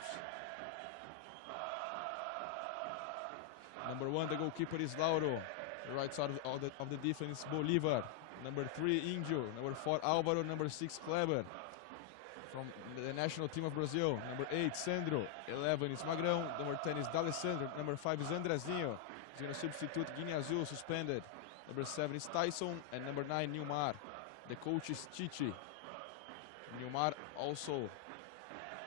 lineups. Number 1, the goalkeeper is Lauro. The right side of the defense, Bolivar. Number 3, Índio. Number 4, Álvaro. Number 6, Kleber. From the national team of Brazil. Number 8, Sandro. 11 is Magrão. Number 10 is Alecsandro. Number 5 is Andrezinho. He's going to substitute Guinea Azul, suspended. Number 7 is Taison. And number 9, Nilmar. The coach is Chichi. Nilmar also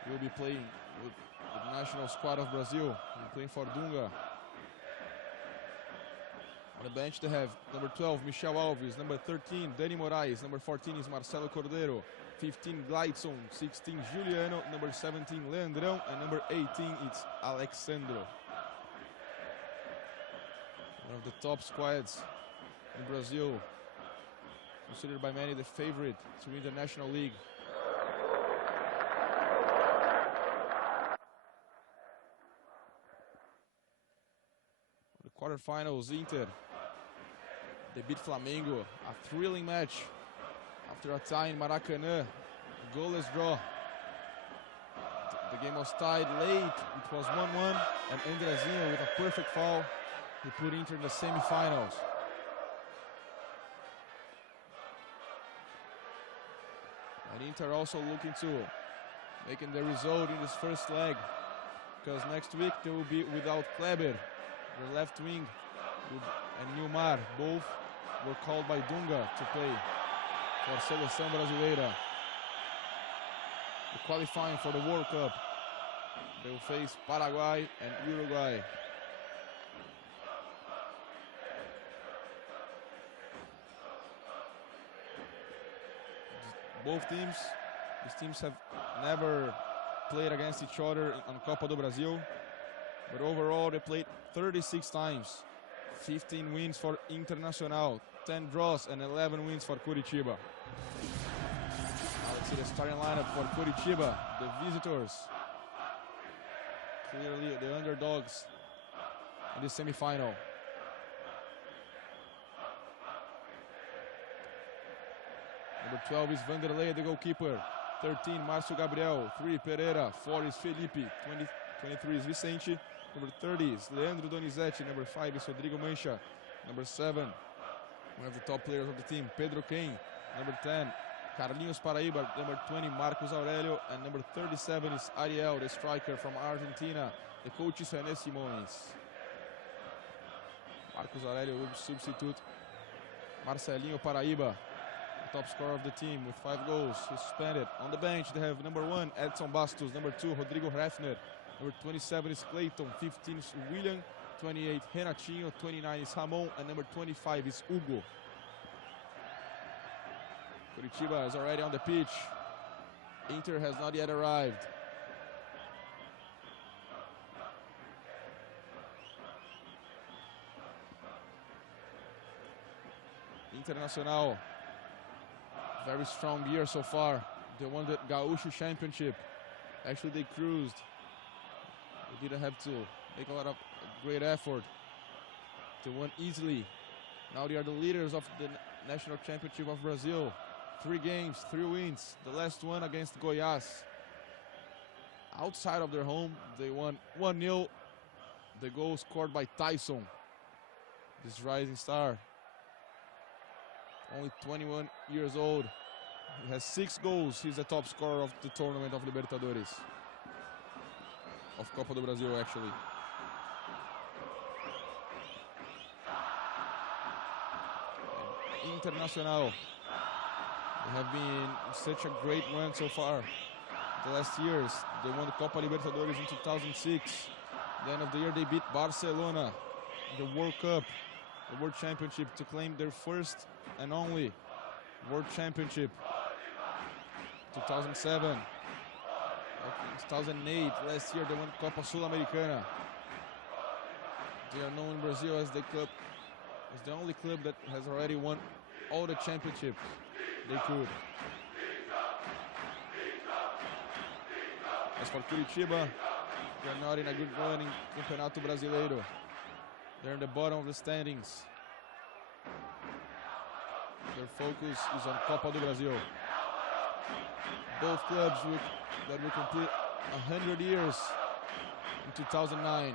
will be playing with the national squad of Brazil. He'll be playing for Dunga. On the bench they have number 12, Michel Alves. Number 13, Dani Moraes. Number 14 is Marcelo Cordeiro. 15, Gleidson. 16, Juliano. Number 17, Leandrão. And number 18, it's Alecsandro. One of the top squads in Brazil. Considered by many the favorite to win the National League. The quarterfinals, Inter. They beat Flamengo. A thrilling match. After a tie in Maracanã, a goalless draw. The game was tied late. It was 1-1. And Andrezinho, with a perfect foul, he put Inter in the semifinals. And Inter also looking to making the result in this first leg, because next week they will be without Kleber, the left wing, and Nilmar. Both were called by Dunga to play for Seleção Brasileira. The qualifying for the World Cup. They will face Paraguay and Uruguay. Both teams, these teams have never played against each other on Copa do Brasil, but overall they played 36 times. 15 wins for Internacional, 10 draws, and 11 wins for Coritiba. Now let's see the starting lineup for Coritiba, the visitors. Clearly the underdogs in the semifinal. Number 12 is Vanderlei, the goalkeeper. 13, Márcio Gabriel. 3, Pereira. 4 is Felipe. 23 is Vicente. Number 30 is Leandro Donizete. Number 5 is Rodrigo Mancha. Number 7, one of the top players of the team, Pedro Quem. Number 10, Carlinhos Paraíba. Number 20, Marcos Aurélio. And number 37 is Ariel, the striker from Argentina. The coach is René Simões. Marcos Aurélio will substitute Marcelinho Paraíba, top scorer of the team with 5 goals. He's suspended. On the bench they have number 1, Edson Bastos. Number 2, Rodrigo Hefner. Number 27 is Clayton. 15 is William. 28, Renatinho. 29 is Ramon. And number 25 is Hugo. Coritiba is already on the pitch. Inter has not yet arrived. Internacional, very strong year so far. They won the Gaúcho Championship. Actually, they cruised. They didn't have to make a lot of great effort. They won easily. Now they are the leaders of the National Championship of Brazil. 3 games, 3 wins. The last one against Goiás. Outside of their home, they won 1-0. The goal scored by Taison, this rising star. Only 21 years old. He has 6 goals. He's the top scorer of the tournament of Libertadores. Of Copa do Brasil, actually. Internacional. They have been such a great run so far. The last years, they won the Copa Libertadores in 2006. At the end of the year, they beat Barcelona in the World Cup, the World Championship, to claim their first and only World Championship. 2007, 2008, last year they won Copa Sul-Americana. They are known in Brazil as the only club that has already won all the championships they could. As for Curitiba, they are not in a good run in Campeonato Brasileiro. They're in the bottom of the standings. Their focus is on Copa do Brasil. Both clubs that will compete 100 years in 2009.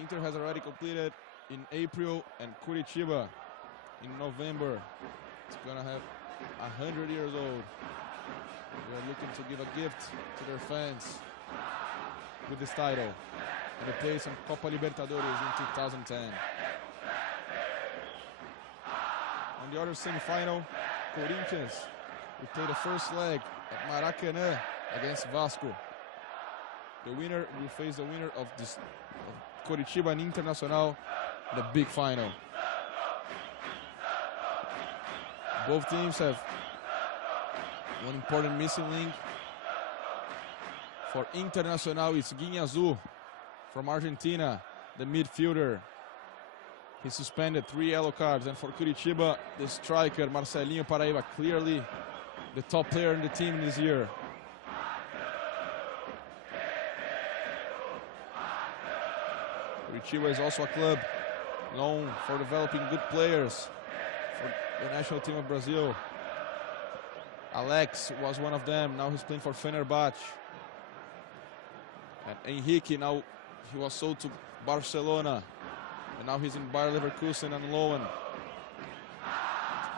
Inter has already completed in April, and Coritiba in November. It's gonna have 100 years old. They are looking to give a gift to their fans with this title, and they play some Copa Libertadores in 2010. On the other semifinal, Corinthians will play the first leg at Maracanã against Vasco. The winner will face the winner of this Coritiba and Internacional in the big final. Both teams have one important missing link. For Internacional, it's Guiñazú from Argentina, the midfielder. He suspended 3 yellow cards. And for Coritiba, the striker, Marcelinho Paraíba, clearly the top player in the team this year. Coritiba is also a club known for developing good players for the national team of Brazil. Alex was one of them. Now he's playing for Fenerbahce. And Henrique, now he was sold to Barcelona. And now he's in Bayer Leverkusen on loan.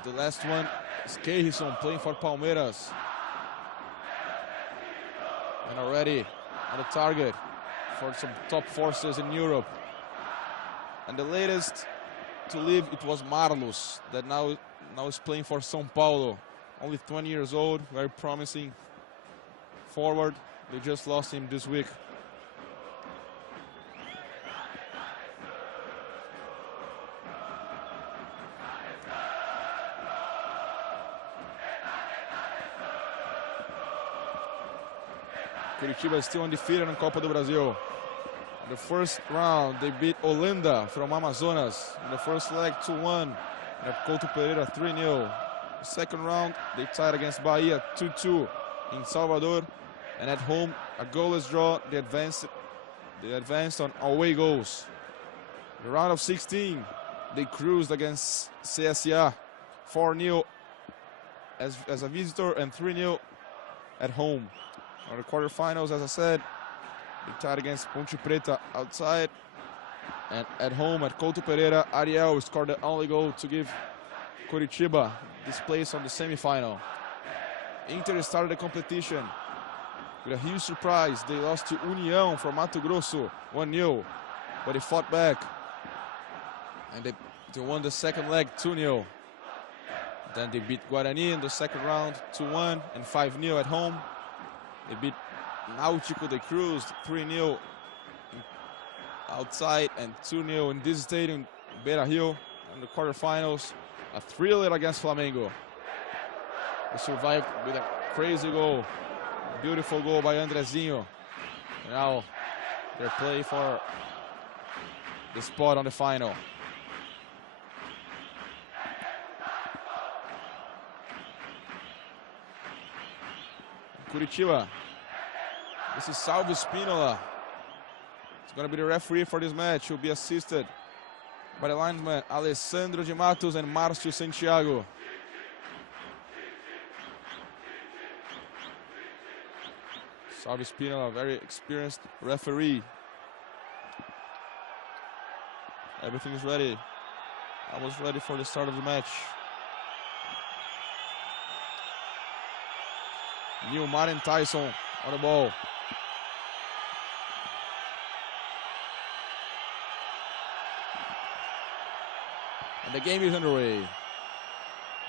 The last one is Keirson playing for Palmeiras. And already on the target for some top forces in Europe. And the latest to leave, it was Marlos, that now is playing for São Paulo. Only 20 years old, very promising forward. They just lost him this week. Coritiba is still undefeated in Copa do Brasil. In the first round, they beat Holanda from Amazonas. In the first leg, 2-1. And Couto Pereira, 3-0. The second round, they tied against Bahia, 2-2 in Salvador. And at home, a goalless draw. They advanced on away goals. The round of 16, they cruised against CSA, 4-0 as a visitor and 3-0 at home. On the quarterfinals, as I said, they tied against Ponte Preta outside. And at home at Couto Pereira, Ariel scored the only goal to give Coritiba this place on the semifinal. Inter started the competition with a huge surprise. They lost to União from Mato Grosso, 1-0. But they fought back. And they won the second leg, 2-0. Then they beat Guarani in the second round, 2-1 and 5-0 at home. They beat Náutico, they cruised 3-0 outside and 2-0 in this stadium, Beira Rio. In the quarterfinals, a thriller against Flamengo. They survived with a crazy goal, beautiful goal by Andrezinho. Now they play for the spot on the final. Curitiba. This is Salvo Spinola. He's going to be the referee for this match. He'll be assisted by the linesmen Alecsandro de Matos and Márcio Santiago. Salvo Spinola, very experienced referee. Everything is ready. Almost ready for the start of the match. Nilmar and Taison on the ball. And the game is underway.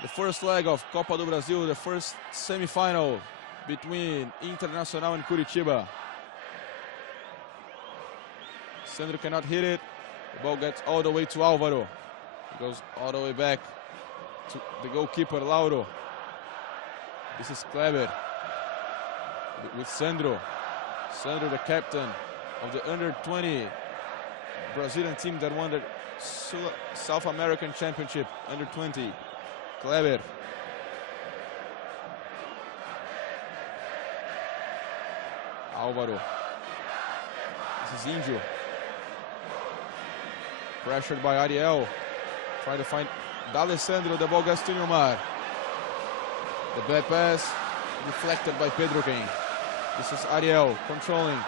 The first leg of Copa do Brasil, the first semi-final between Internacional and Coritiba. Sandro cannot hit it. The ball gets all the way to Álvaro. It goes all the way back to the goalkeeper, Lauro. This is Kleber with Sandro. Sandro, the captain of the under-20 Brazilian team that won the South American Championship, under-20. Kleber. Álvaro. This is Índio. Pressured by Ariel. Trying to find D'Alessandro. The ball gets to Nilmar. The back pass deflected by Pedro Ken. This is Ariel controlling.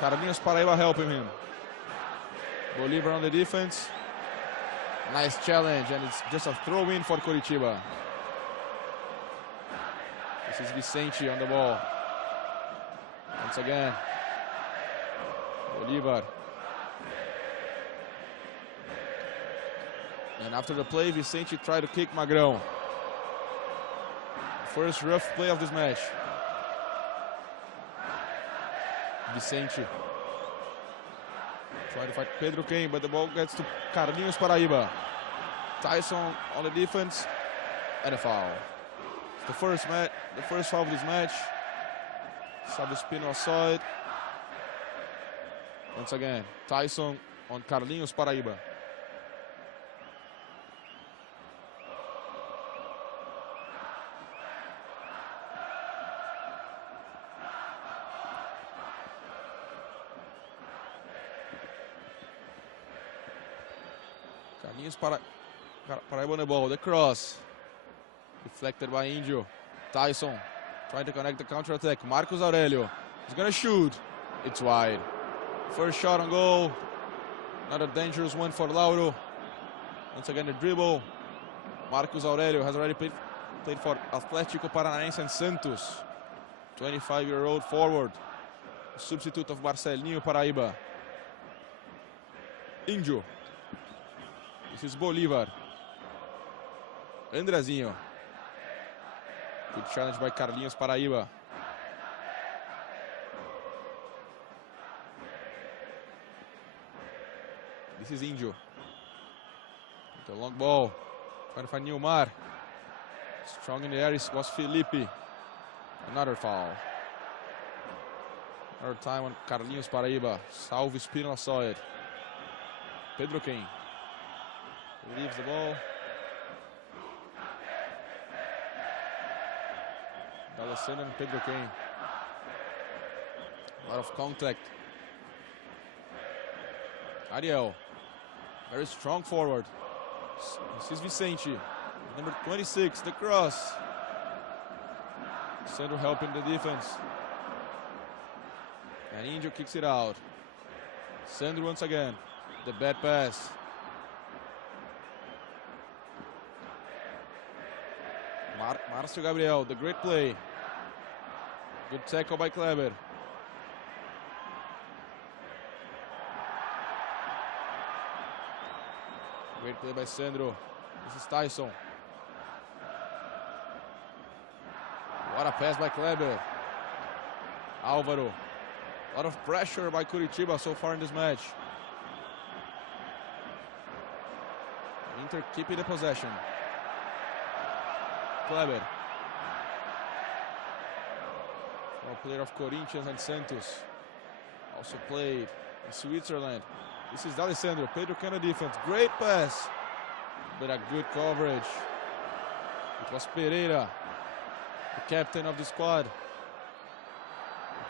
Carlinhos Paraíba helping him. Bolívar on the defense. Nice challenge, and it's just a throw-in for Coritiba. This is Vicente on the ball. Once again. Bolívar. And after the play, Vicente tried to kick Magrão. First rough play of this match. Vicente. Trying to fight Pedro Quem, but the ball gets to Carlinhos Paraíba. Taison on the defense, and a foul. It's the first foul of this match. Sábio Espino saw it. Once again, Taison on Carlinhos Paraíba. Carlinhos Paraíba on the ball. The cross. Deflected by Índio. Taison trying to connect the counter-attack. Marcos Aurélio. He's going to shoot. It's wide. First shot on goal. Another dangerous one for Lauro. Once again, the dribble. Marcos Aurélio has already played for Atlético Paranaense and Santos. 25-year-old forward. Substitute of Marcelinho Paraíba. Índio. This is Bolívar. Andrezinho. Good challenge by Carlinhos Paraíba. This is Índio. The long ball. Trying to find Nilmar. Strong in the air was Felipe. Another foul. Another time on Carlinhos Paraíba. Salvo Espino saw it. Pedro Quem. Leaves the ball. Alecsandro and Pedro Quem. A lot of contact. Ariel. Very strong forward. This is Vicente. Number 26, the cross. Sandro helping the defense. And Índio kicks it out. Sandro once again. The bad pass. Marcio Gabriel, the great play. Good tackle by Kleber. Great play by Sandro. This is Taison. What a pass by Kleber. Álvaro. A lot of pressure by Curitiba so far in this match. Inter keeping the possession. Kleber. Former player of Corinthians and Santos. Also played in Switzerland. This is Alecsandro. Pedro Quem defense. Great pass. But a good coverage. It was Pereira, the captain of the squad.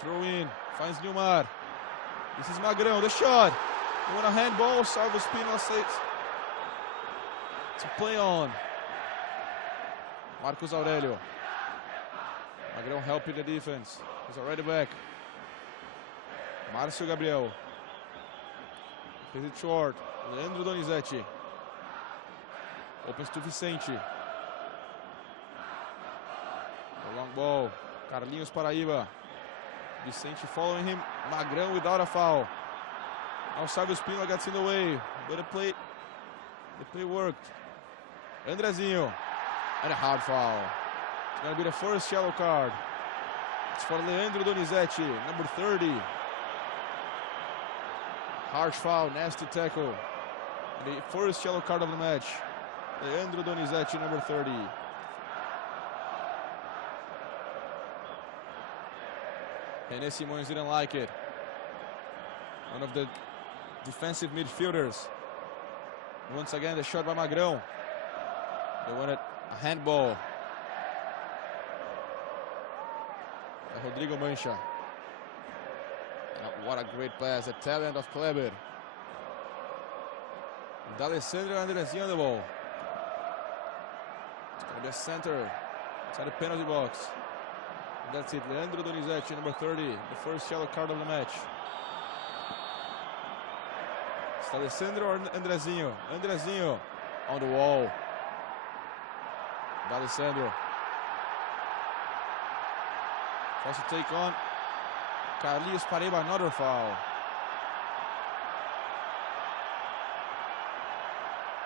Throw in. Finds Nilmar. This is Magrão. The shot. You want a handball. Salvo Espino says to play on. Marcos Aurélio. Magrão helping the defense. He's already back. Marcio Gabriel. Plays it short. Leandro Donizete. Opens to Vicente. A long ball. Carlinhos Paraíba. Vicente following him. Magrão without a foul. Now Sábio Espino gets in the way. But the play worked. Andrezinho. And a hard foul. It's going to be the first yellow card. It's for Leandro Donizete, number 30. Harsh foul, nasty tackle. The first yellow card of the match. Leandro Donizete, number 30. René Simões didn't like it. One of the defensive midfielders. Once again, the shot by Magrão. They wanted a handball. Rodrigo Mancha. What a great pass. The talent of Kleber. Alecsandro and Andrezinho on the ball. It's going to be a center. Inside the penalty box. That's it. Leandro Donizete, number 30, the first yellow card of the match. It's Alecsandro or Andrezinho? Andrezinho on the wall. Alecsandro. Tries to take on Carlinhos Pareba, another foul.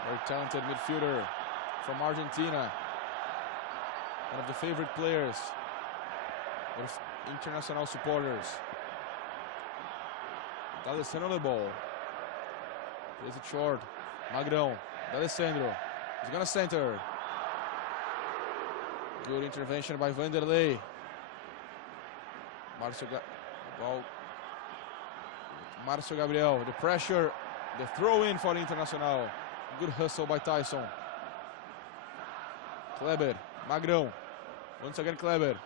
Very talented midfielder from Argentina. One of the favorite players with Internacional supporters. Alecsandro on the ball. Plays it short. Magrão. Alecsandro. He's gonna center. Good intervention by Vanderlei. Marcio Gabriel. The pressure. The throw in for Internacional. Good hustle by Taison. Kleber. Magrão. Once again Kleber.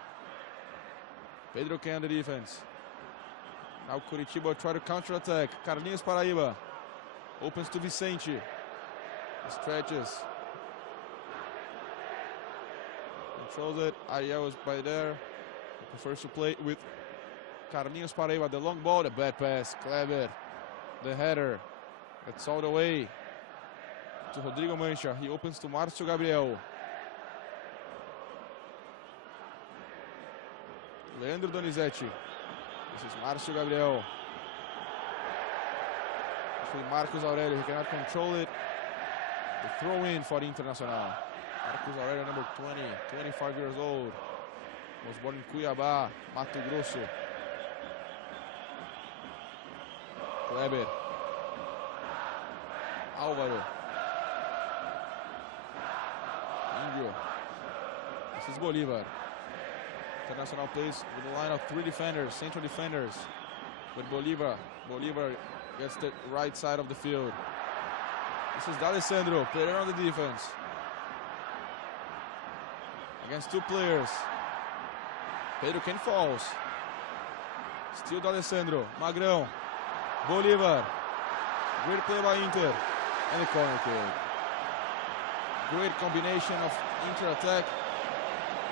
Pedro Ken on the defense. Now Coritiba try to counter-attack. Carlinhos Paraíba. Opens to Vicente. Stretches. Controls it. Ariel is by there. He prefers to play with Carlinhos Paraíba. The long ball. The bad pass. Kleber. The header. It's all the way to Rodrigo Mancha. He opens to Marcio Gabriel. Leandro Donizete. This is Marcio Gabriel. Actually, Marcos Aurélio. He cannot control it. The throw in for Internacional. Marcos Aurélio, number 20, 25 years old. Was born in Cuiabá, Mato Grosso. Kleber. Álvaro. Índio. This is Bolívar. Internacional plays with a line of 3 defenders, central defenders. But Bolívar gets the right side of the field. This is Alecsandro, player on the defense. Against 2 players. Pedro Ken falls. Still Alecsandro. Magrão. Bolívar. Great play by Inter. And the corner kick. Great combination of Inter attack.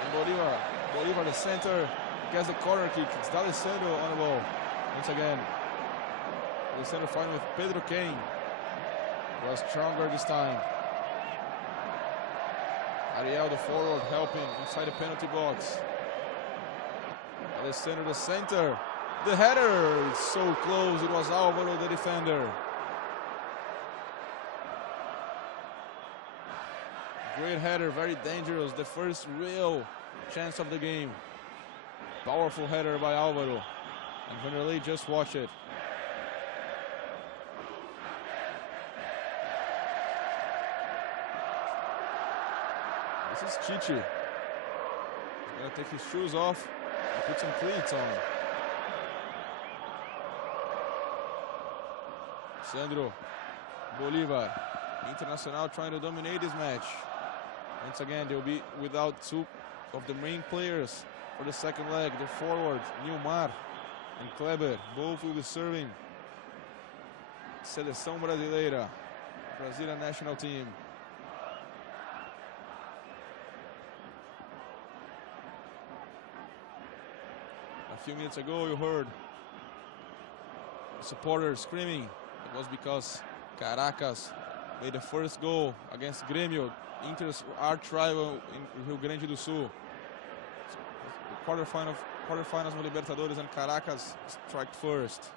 And Bolívar the center. Gets the corner kick. It's Alecsandro on the ball. Once again. Alecsandro fighting with Pedro Ken. Was stronger this time. Ariel, the forward, helping inside the penalty box. Alecsandro, the center. The header, it's so close. It was Álvaro, the defender. Great header, very dangerous. The first real chance of the game. Powerful header by Álvaro. And Vanderlei just watch it. This is Chichi. He's gonna take his shoes off and put some cleats on. Sandro. Bolívar. Internacional trying to dominate this match. Once again, they'll be without 2 of the main players for the second leg. The forward, Nilmar and Kleber. Both will be serving. Seleção Brasileira. Brazilian national team. A few minutes ago, you heard supporters screaming. It was because Caracas made the first goal against Grêmio, Inter's arch rival in Rio Grande do Sul. The quarterfinals of Libertadores, and Caracas struck first.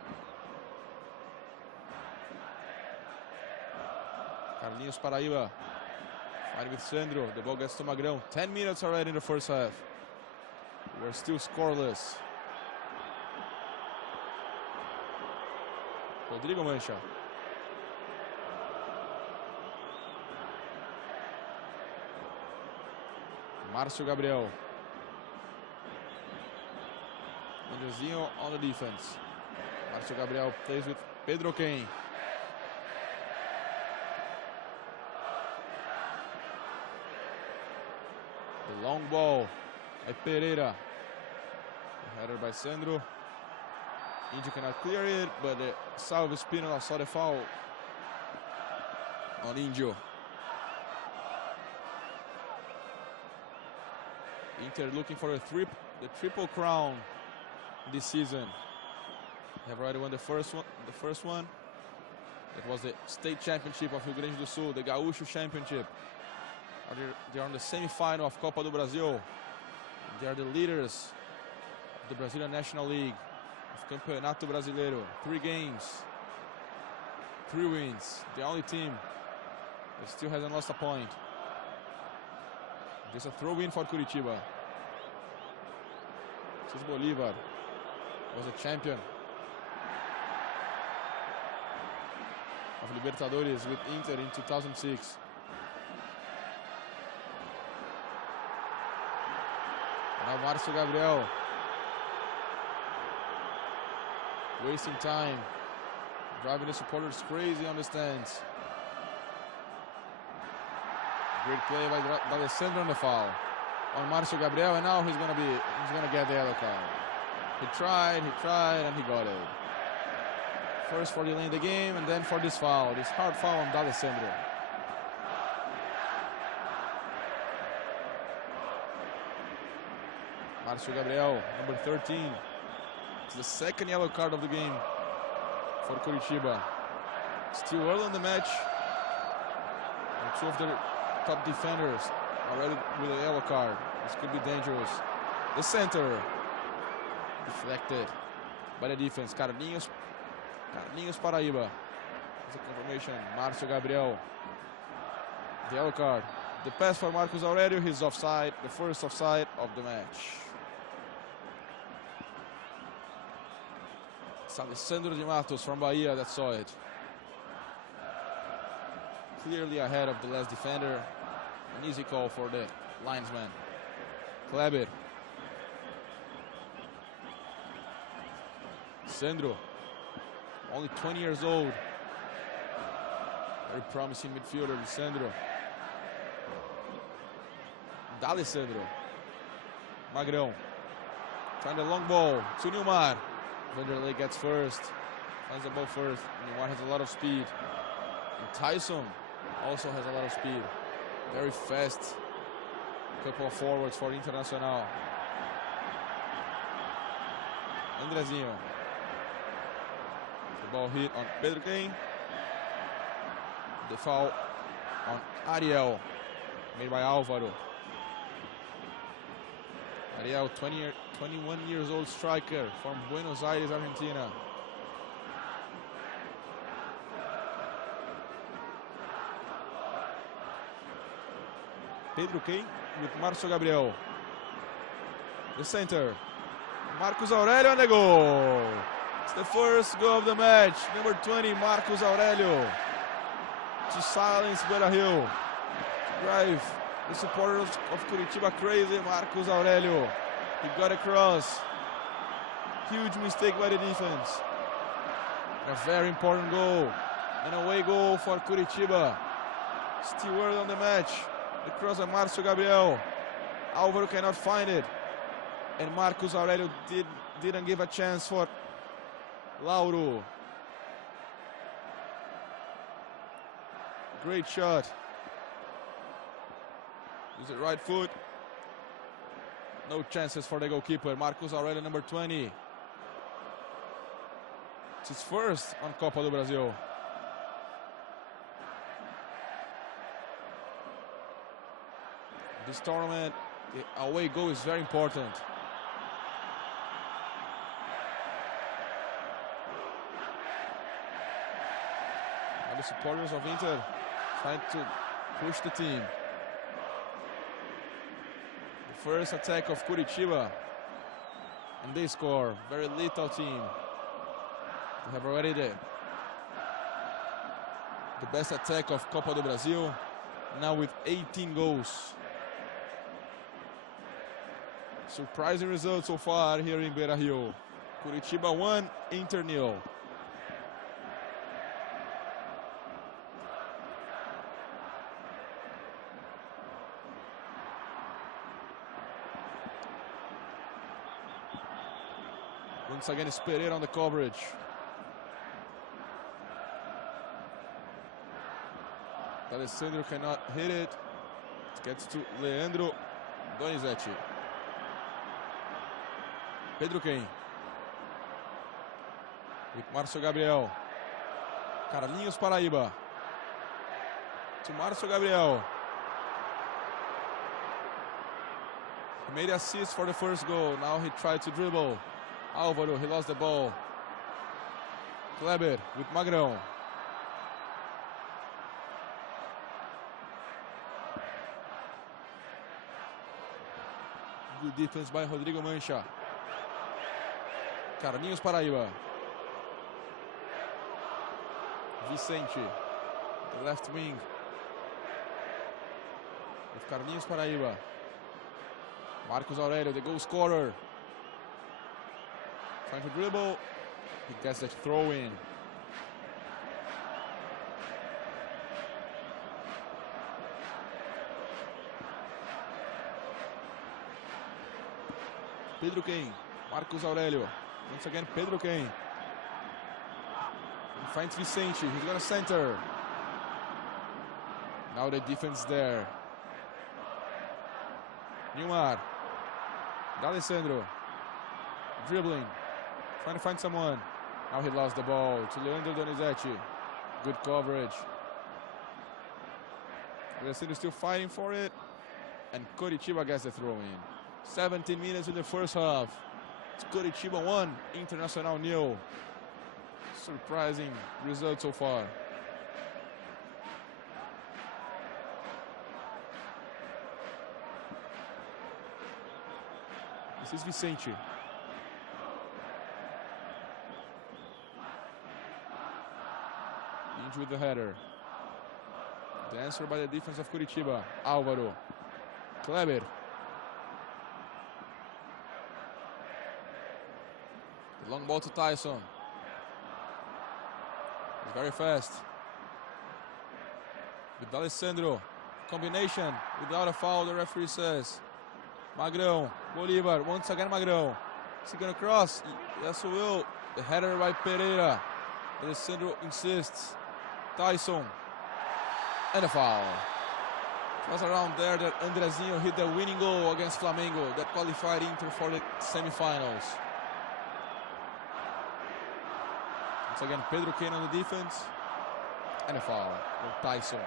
Carlinhos Paraíba fighting with Sandro. The ball gets to Magrão. 10 minutes already in the first half. We're still scoreless. Rodrigo Mancha. Marcio Gabriel. Andrezinho on the defense. Marcio Gabriel plays with Pedro Ken. The long ball by Pereira. The header by Sandro. Índio cannot clear it, but Salvo Espinola saw the foul on Índio. Inter looking for the triple crown this season. They have already won the first one. It was the state championship of Rio Grande do Sul, the Gaúcho championship. They are on the semi-final of Copa do Brasil. They are the leaders of the Brazilian National League, of Campeonato Brasileiro. 3 games, 3 wins. The only team that still hasn't lost a point. Just a throw-in for Coritiba. This is Bolívar. Was a champion of Libertadores with Inter in 2006. Now Marcos Gabriel wasting time, driving the supporters crazy on the stands. Great play by Alecsandro on the foul on Marcos Gabriel, and now he's gonna get the yellow card. He tried, and he got it. First for delaying the game, and then for this foul, this hard foul on Alecsandro. Marcos Gabriel, number 13. It's the second yellow card of the game for Coritiba. Still early in the match, and 2 of their top defenders already with a yellow card. This could be dangerous. The center deflected by the defense. Carlinhos Paraíba. It's a confirmation. Marcos Gabriel. The yellow card. The pass for Marcos Aurélio. He's offside. The first offside of the match. It's Alecsandro de Matos from Bahia that saw it. Clearly ahead of the last defender. An easy call for the linesman. Kleber. Sandro, only 20 years old. Very promising midfielder, Sandro. D'Alessandro. Magrão. Trying the long ball to Nilmar. Vanderlei gets first. Finds the ball first. Nilmar has a lot of speed. And Taison also has a lot of speed. Very fast. Couple of forwards for Internacional. Andrezinho. The ball hit on Pedro Kane. The foul on Ariel, made by Álvaro. Ariel, 21 years old striker from Buenos Aires, Argentina. Pedro Kane with Marcos Gabriel. The center. Marcos Aurélio, and the goal. It's the first goal of the match. Number 20, Marcos Aurélio. To silence Beira Rio. To drive the supporters of Coritiba crazy. Marcos Aurélio. He got across. Huge mistake by the defense. And a very important goal. An away goal for Coritiba. Still early on the match. The cross by Marcos Gabriel. Álvaro cannot find it. And Marcos Aurélio didn't give a chance for Lauro. Great shot. Use the right foot. No chances for the goalkeeper. Marcos Aurélio, number 20. It's his first on Copa do Brasil. This tournament, the away goal is very important. And the supporters of Inter trying to push the team. The first attack of Coritiba, and they score. Very lethal team. They have already the best attack of Copa do Brasil, now with 18 goals. Surprising result so far here in Beira Rio. Coritiba 1, Inter 0. Once again, it's Pereira on the coverage. Alecsandro cannot hit it. It gets to Leandro Donizete. Pedro quem? With Márcio Gabriel. Carlinhos Paraíba. To Márcio Gabriel. He made assist for the first goal. Now he tried to dribble. Álvaro, he lost the ball. Kleber with Magrão. Good defense by Rodrigo Mancha. Carlinhos Paraíba. Vicente, the left wing. With Carlinhos Paraíba. Marcos Aurélio, the goal scorer. Trying to dribble. He gets that throw in. Pedro quem? Marcos Aurélio. Once again, Pedro quem? He finds Vicente. He's gonna center. Now the defense there. Nilmar. Alecsandro. Dribbling. Trying to find someone. Now he lost the ball to Leandro Donizete. Good coverage. Alecsandro still fighting for it. And Coritiba gets the throw in. 17 minutes in the first half. It's Coritiba 1, Internacional 0. Surprising result so far. This is Vicente. Inge with the header. The answer by the defense of Coritiba. Álvaro. Kleber. The long ball to Taison. He's very fast. With Alecsandro. Combination without a foul, the referee says. Magrão. Bolívar. Once again Magrão. Is he going to cross? Yes, he will. The header by Pereira. Alecsandro insists. Taison. And a foul. It was around there that Andrezinho hit the winning goal against Flamengo that qualified Inter for the semifinals. Once again, Pedro Kane on the defense. And a foul for Taison.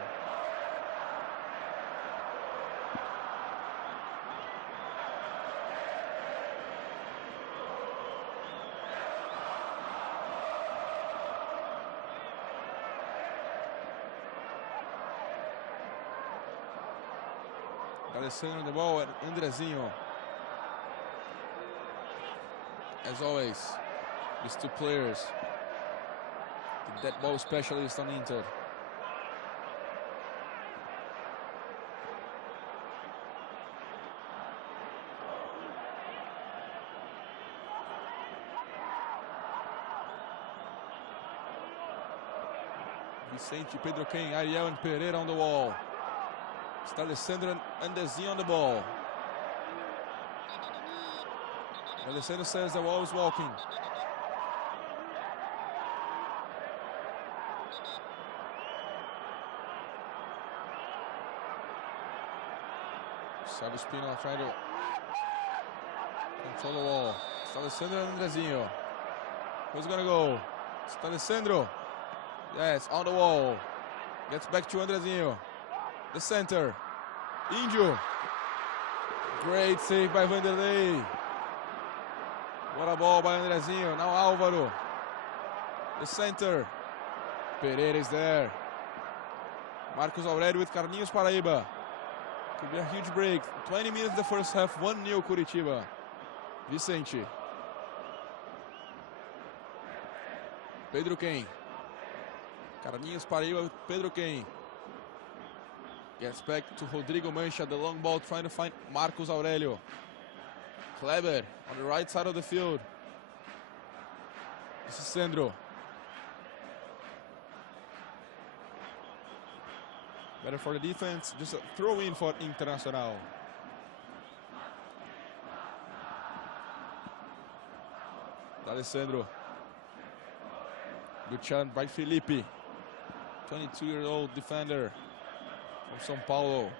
Alecsandro on the ball and Andrezinho. As always, these two players. The dead ball specialist on Inter. Vicente, Pedro Kane, Ariel and Pereira on the wall. It's Alecsandro and Andrezinho on the ball. Alecsandro says the wall is walking. Sérgio Spinola trying to control the wall. It's Alecsandro and Andrezinho. Who's gonna go? It's Alecsandro. Yes, on the wall. Gets back to Andrezinho. The center. Índio. Great save by Vanderlei. What a ball by Andrezinho. Now Álvaro. The center. Pereira is there. Marcos Aurélio with Carlinhos Paraíba. Could be a huge break. 20 minutes in the first half. 1-0 Coritiba. Vicente. Pedro Kane. Carlinhos Paraíba with Pedro Kane. Gets back to Rodrigo Mancha, the long ball, trying to find Marcos Aurélio. Kleber on the right side of the field. This is Sandro. Better for the defense, just a throw in for Internacional. Alecsandro. Good challenge by Felipe. 22-year-old defender from São Paulo.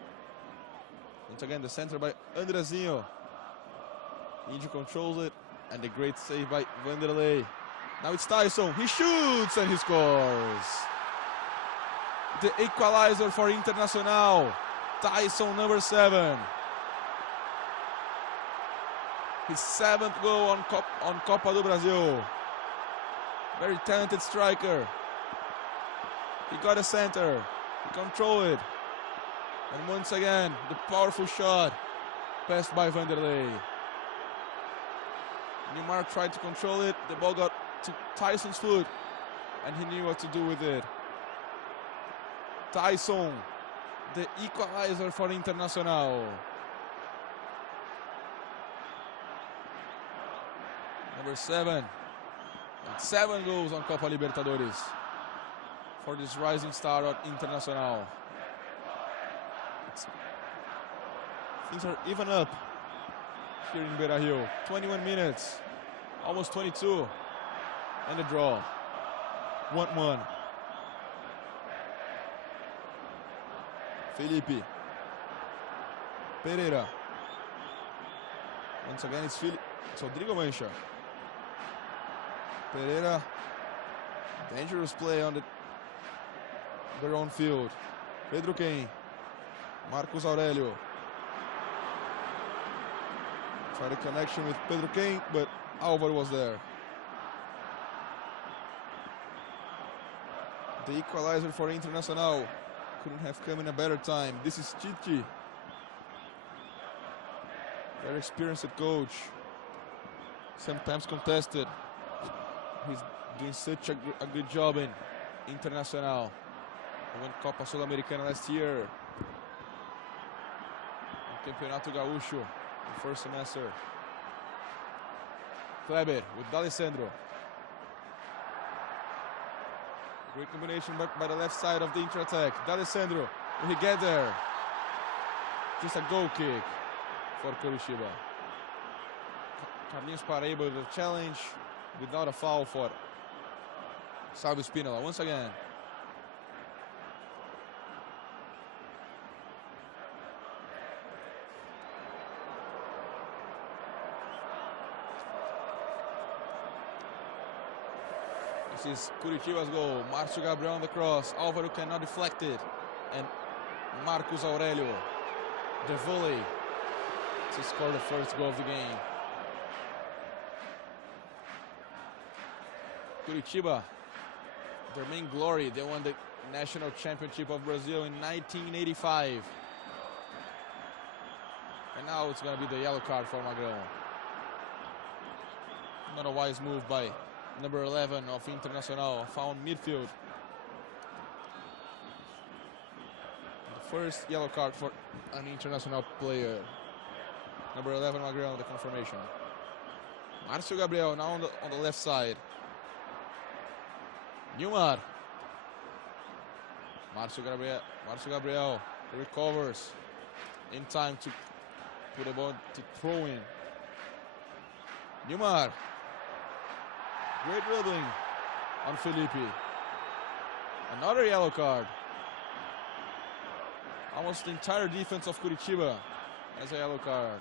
Once again, the center by Andrezinho. Inge controls it And the great save by Vanderlei. Now it's Taison. He shoots and he scores. The equalizer for Internacional. Taison, number 7. His 7th goal on Copa do Brasil. Very talented striker. He got a center. He controlled it. And once again, the powerful shot passed by Vanderlei. Neymar tried to control it. The ball got to Taison's foot, and he knew what to do with it. Taison, the equalizer for Internacional. Number 7. And 7 goals on Copa Libertadores for this rising star of Internacional. Things are even up here in Beira Rio. 21 minutes, almost 22, and a draw. 1-1. Felipe. Pereira. Once again, it's Rodrigo Mancha. Pereira. Dangerous play on their own field. Pedro Quem. Marcos Aurélio. Tried a connection with Pedro Quem, but Álvaro was there. The equalizer for Internacional couldn't have come in a better time. This is Chichi. Very experienced coach. Sometimes contested. He's doing such a good job in Internacional. He won Copa Sul-Americana last year. Campeonato Gaúcho, the first semester. Kleber with Alecsandro. Great combination by the left side of the inter-attack. Alecsandro, will he get there? Just a goal kick for Coritiba. Carlinhos Paraíba with a challenge without a foul for Salvo Spinola. Once again. This is Curitiba's goal. Márcio Gabriel on the cross. Álvaro cannot deflect it. And Marcos Aurélio, the volley, to score the first goal of the game. Curitiba, their main glory, they won the National Championship of Brazil in 1985. And now it's going to be the yellow card for Magrão. Not a wise move by number 11 of Internacional, found midfield. The first yellow card for an Internacional player. Number 11, Magrão, the confirmation. Márcio Gabriel now on the left side. Neymar. Márcio Gabriel recovers in time to put a ball to throw in. Neymar. Great dribbling on Felipe. Another yellow card. Almost the entire defense of Curitiba has a yellow card.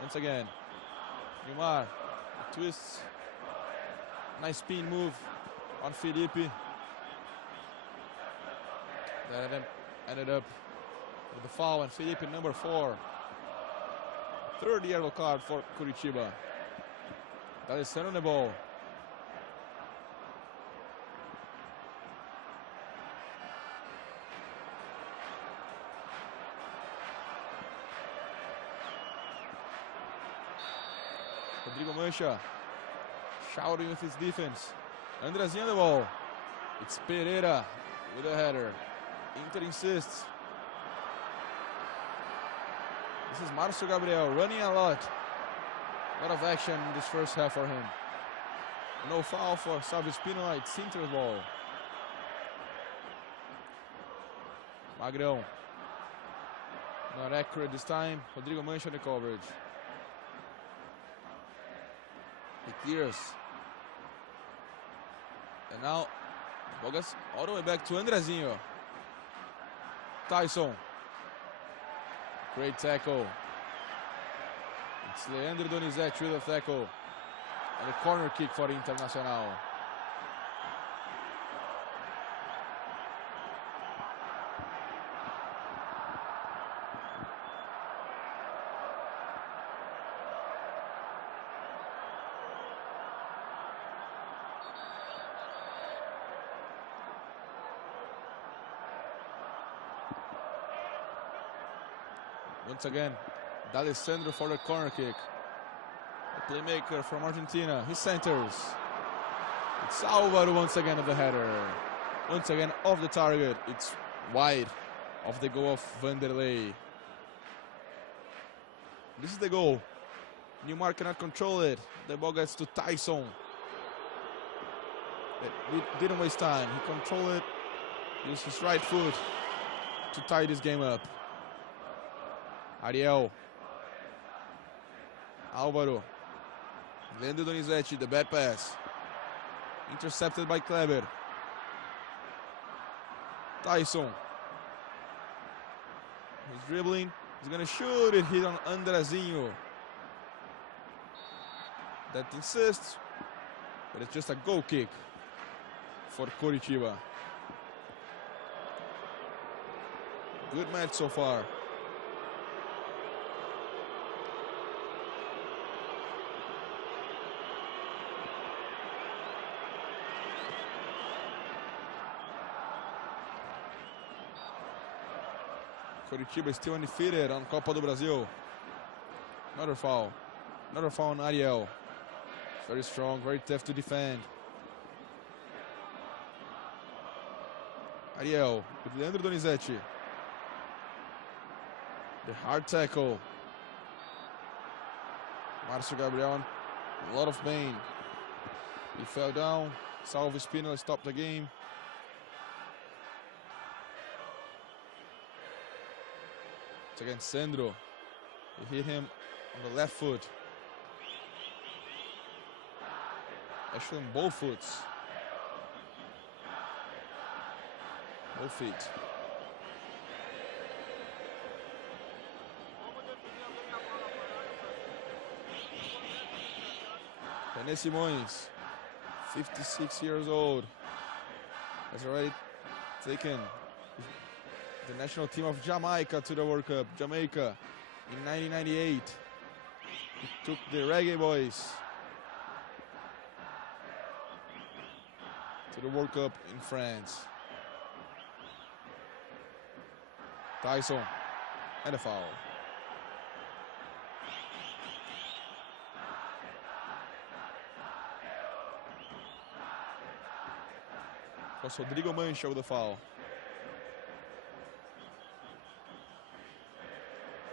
Once again, Neymar twists. Nice spin move on Felipe. That ended up with the foul, and Felipe, number 4. Third yellow card for Curitiba. Alecsandro on the ball. Rodrigo Mancha shouting with his defense. Andrezinho on the ball. It's Pereira with a header. Inter insists. This is Márcio Gabriel running a lot. A lot of action in this first half for him. No foul for Salvo Spinola. It's Inter's ball. Magrão. Not accurate this time. Rodrigo Mancha on the coverage. He clears. And now, Bogas all the way back to Andrezinho. Taison. Great tackle. It's Leandro Donizete with a tackle. And a corner kick for Internacional. Once again, Alecsandro for the corner kick. The playmaker from Argentina. He centers. It's Álvaro once again at the header. Once again off the target. It's wide of the goal of Vanderlei. This is the goal. Neymar cannot control it. The ball gets to Taison. He didn't waste time. He controlled it. Used his right foot to tie this game up. Ariel. Álvaro. Leandro Donizete, the bad pass. Intercepted by Kleber. Taison. He's dribbling. He's going to shoot it. Hit on Andrezinho. That insists. But it's just a goal kick for Coritiba. Good match so far. Coritiba is still undefeated on Copa do Brasil. Another foul. Another foul on Ariel. Very strong, very tough to defend. Ariel with Leandro Donizete. The hard tackle. Marcio Gabriel in a lot of pain. He fell down. Salvo Espino stopped the game. It's against Sandro. He hit him on the left foot. Actually on both foots. Both feet. René Simões, 56 years old, has already taken the national team of Jamaica to the World Cup. Jamaica in 1998. He took the Reggae Boys to the World Cup in France. Taison and a foul. Was Rodrigo Mancha with the foul.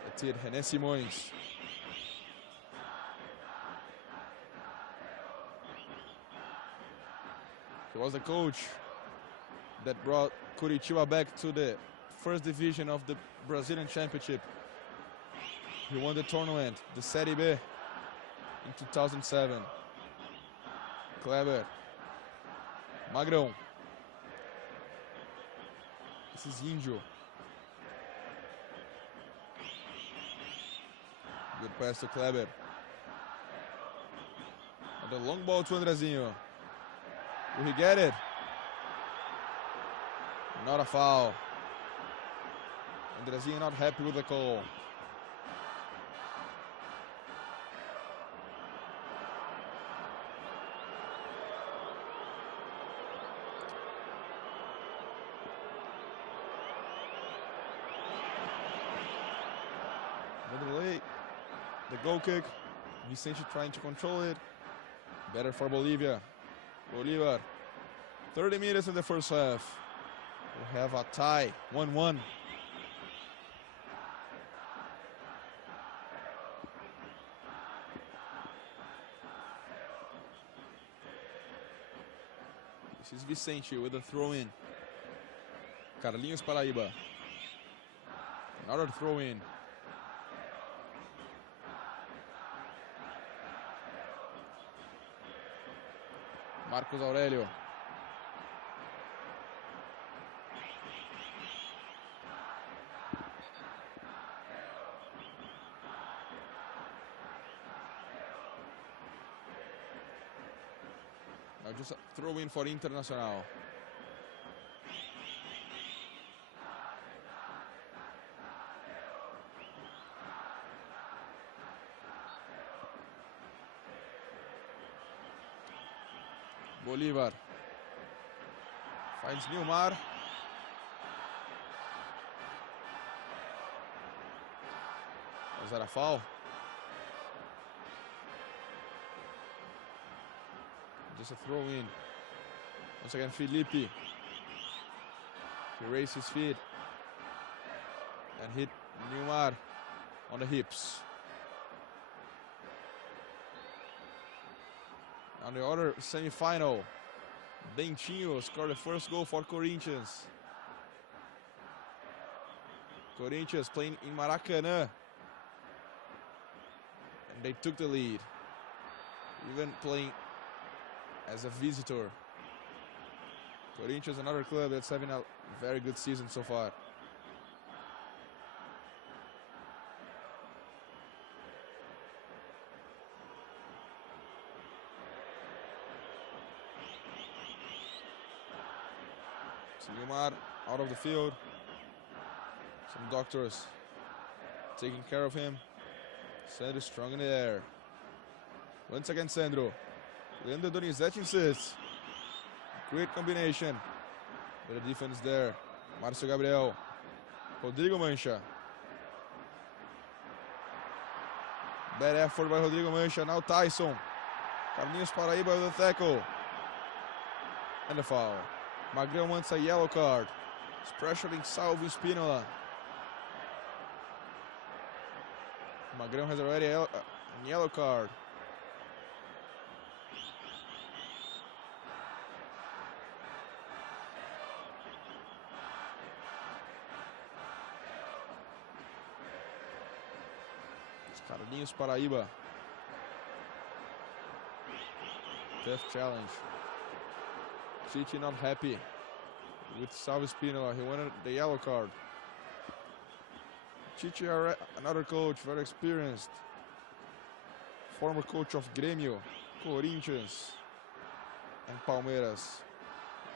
That's it, René Simões. He was the coach that brought Coritiba back to the first division of the Brazilian Championship. He won the tournament, the Série B, in 2007. Kleber. Magrão. This is Índio. Good pass to Kleber. And the long ball to Andrezinho. Will he get it? Not a foul. Andrezinho not happy with the call. The goal kick. Vicente trying to control it. Better for Bolivia. Bolívar. 30 minutes in the first half. We have a tie. 1-1. This is Vicente with a throw-in. Carlinhos Paraíba. Another throw-in. Marcos Aurélio. Just a throw in for Internacional. Bolívar finds Nilmar. Was that a foul? Just a throw in. Once again, Felipe. He raised his feet and hit Nilmar on the hips. On the other semi-final, Dentinho scored the first goal for Corinthians. Corinthians playing in Maracanã. And they took the lead, even playing as a visitor. Corinthians, another club that's having a very good season so far. Nilmar out of the field. Some doctors taking care of him. Sandro strong in the air. Once again, Sandro. Leandro Donizete insists. Great combination. With the defense there. Márcio Gabriel. Rodrigo Mancha. Bad effort by Rodrigo Mancha. Now Taison. Carlinhos Paraíba with the tackle. And the foul. Magrão wants a yellow card. He's pressuring Salvio Spínola. Magrão has already a yellow card. It's Carlinhos Paraíba. Tough challenge. Chichi not happy with Salvio Spínola. He wanted the yellow card. Chichi, another coach, very experienced. Former coach of Grêmio, Corinthians, and Palmeiras.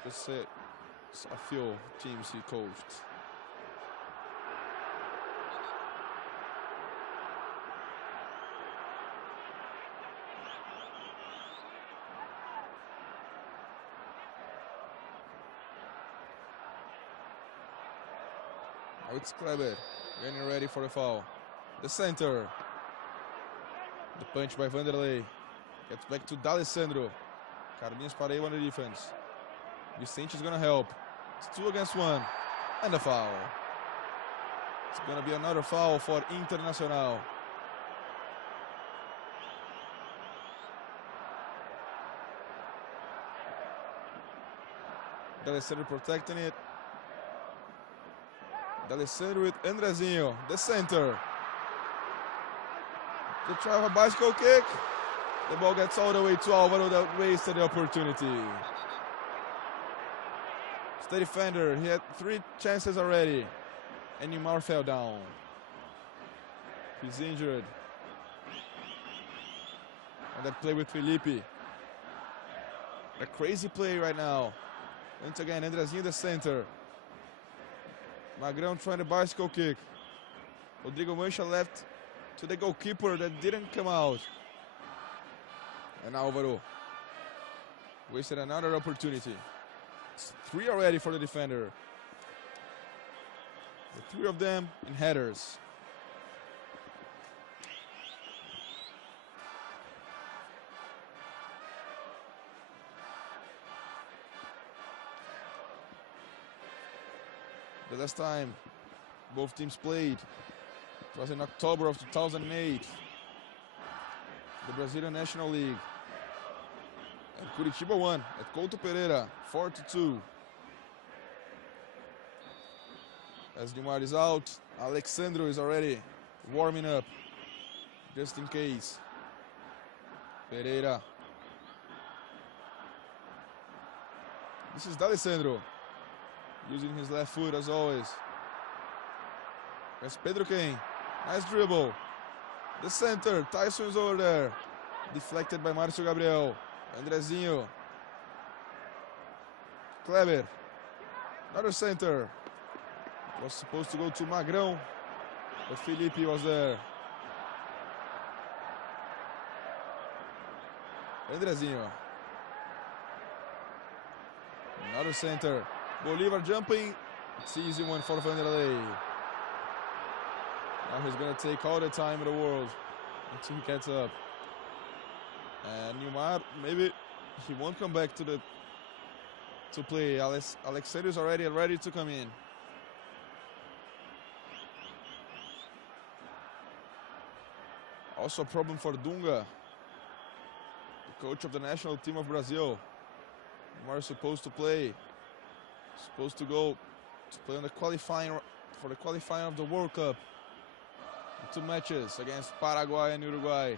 Just a few teams he coached. Now it's Kleber, getting ready for the foul. The center. The punch by Vanderlei. Gets back to Alecsandro. Carlinhos Paraíba on the defense. Vicente is going to help. It's 2 against 1. And a foul. It's going to be another foul for Internacional. Alecsandro protecting it. Alecsandro with Andrezinho, the center. To try a bicycle kick. The ball gets all the way to Alvaro that wasted the opportunity. It's the defender. He had 3 chances already. And Nilmar fell down. He's injured. And that play with Felipe. A crazy play right now. Once again, Andrezinho the center. Magrão trying the bicycle kick. Rodrigo Mancha left to the goalkeeper that didn't come out. And Alvaro wasted another opportunity. It's 3 already for the defender. The 3 of them in headers. The last time both teams played, it was in October of 2008. The Brazilian National League. And Coritiba won at Couto Pereira, 4-2. As Nilmar is out, Alecsandro is already warming up, just in case. Pereira. This is Alecsandro, using his left foot as always. That's Pedro Quem. Nice dribble. The center, Taison is over there. Deflected by Márcio Gabriel. Andrezinho Kleber. Another center. Was supposed to go to Magrão, but Felipe was there. Andrezinho. Another center. Bolivar jumping. It's an easy one for Vanderlei. Now he's going to take all the time in the world until he gets up. And Neymar, maybe he won't come back to play. Alecsandro is already ready to come in. Also a problem for Dunga, the coach of the national team of Brazil. Neymar is supposed to play. Supposed to go to play on the qualifying for the qualifying of the World Cup. 2 matches against Paraguay and Uruguay.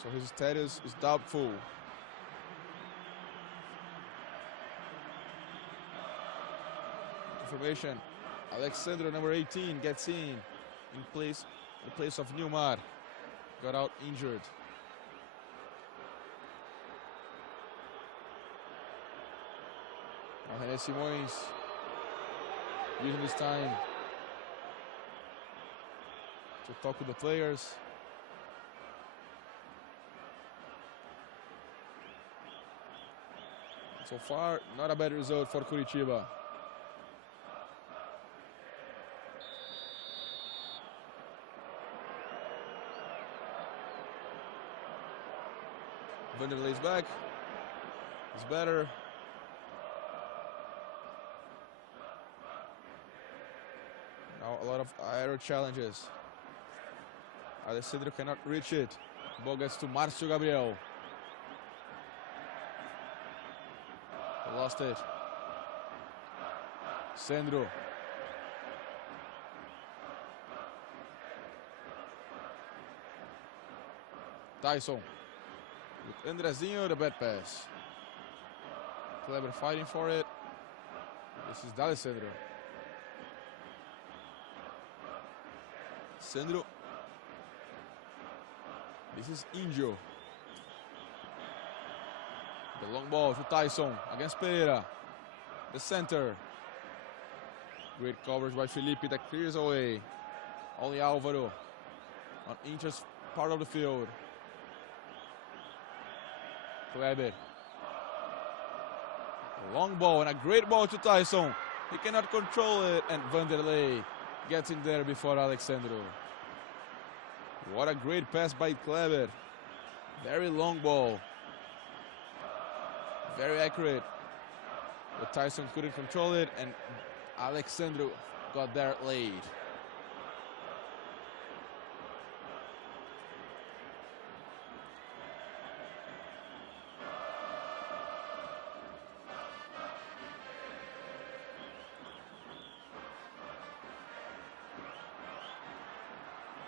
So his status is doubtful. Information. Alecsandro, number 18, gets in place of Neymar. Got out injured. Now René Simões using this time to talk with the players. So far, not a bad result for Coritiba. Vanderlei's back. He's better. Now a lot of aero challenges. Alecsandro cannot reach it. Ball gets to Márcio Gabriel. Lost it. Sandro. Taison. With Andrezinho, the bad pass. Kleber fighting for it. This is Alecsandro. Sandro. This is Índio. The long ball to Taison against Pereira. The center. Great coverage by Felipe that clears away. Only Álvaro on Inter's part of the field. Kleber. A long ball and a great ball to Taison. He cannot control it, and Vanderlei gets in there before Alecsandro. What a great pass by Kleber. Very long ball. Very accurate. But Taison couldn't control it, and Alecsandro got there late.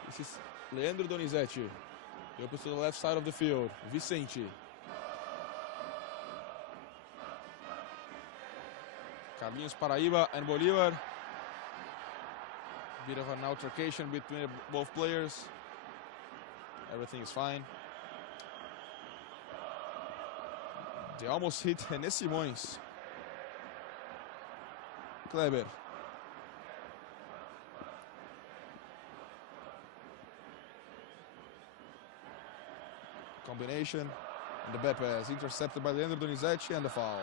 This is Leandro Donizete. He opens to the left side of the field. Vicente. Carlinhos Paraíba and Bolívar. Bit of an altercation between both players. Everything is fine. They almost hit René Simões. Kleber. Combination and the bad pass intercepted by Leandro Donizete and the foul.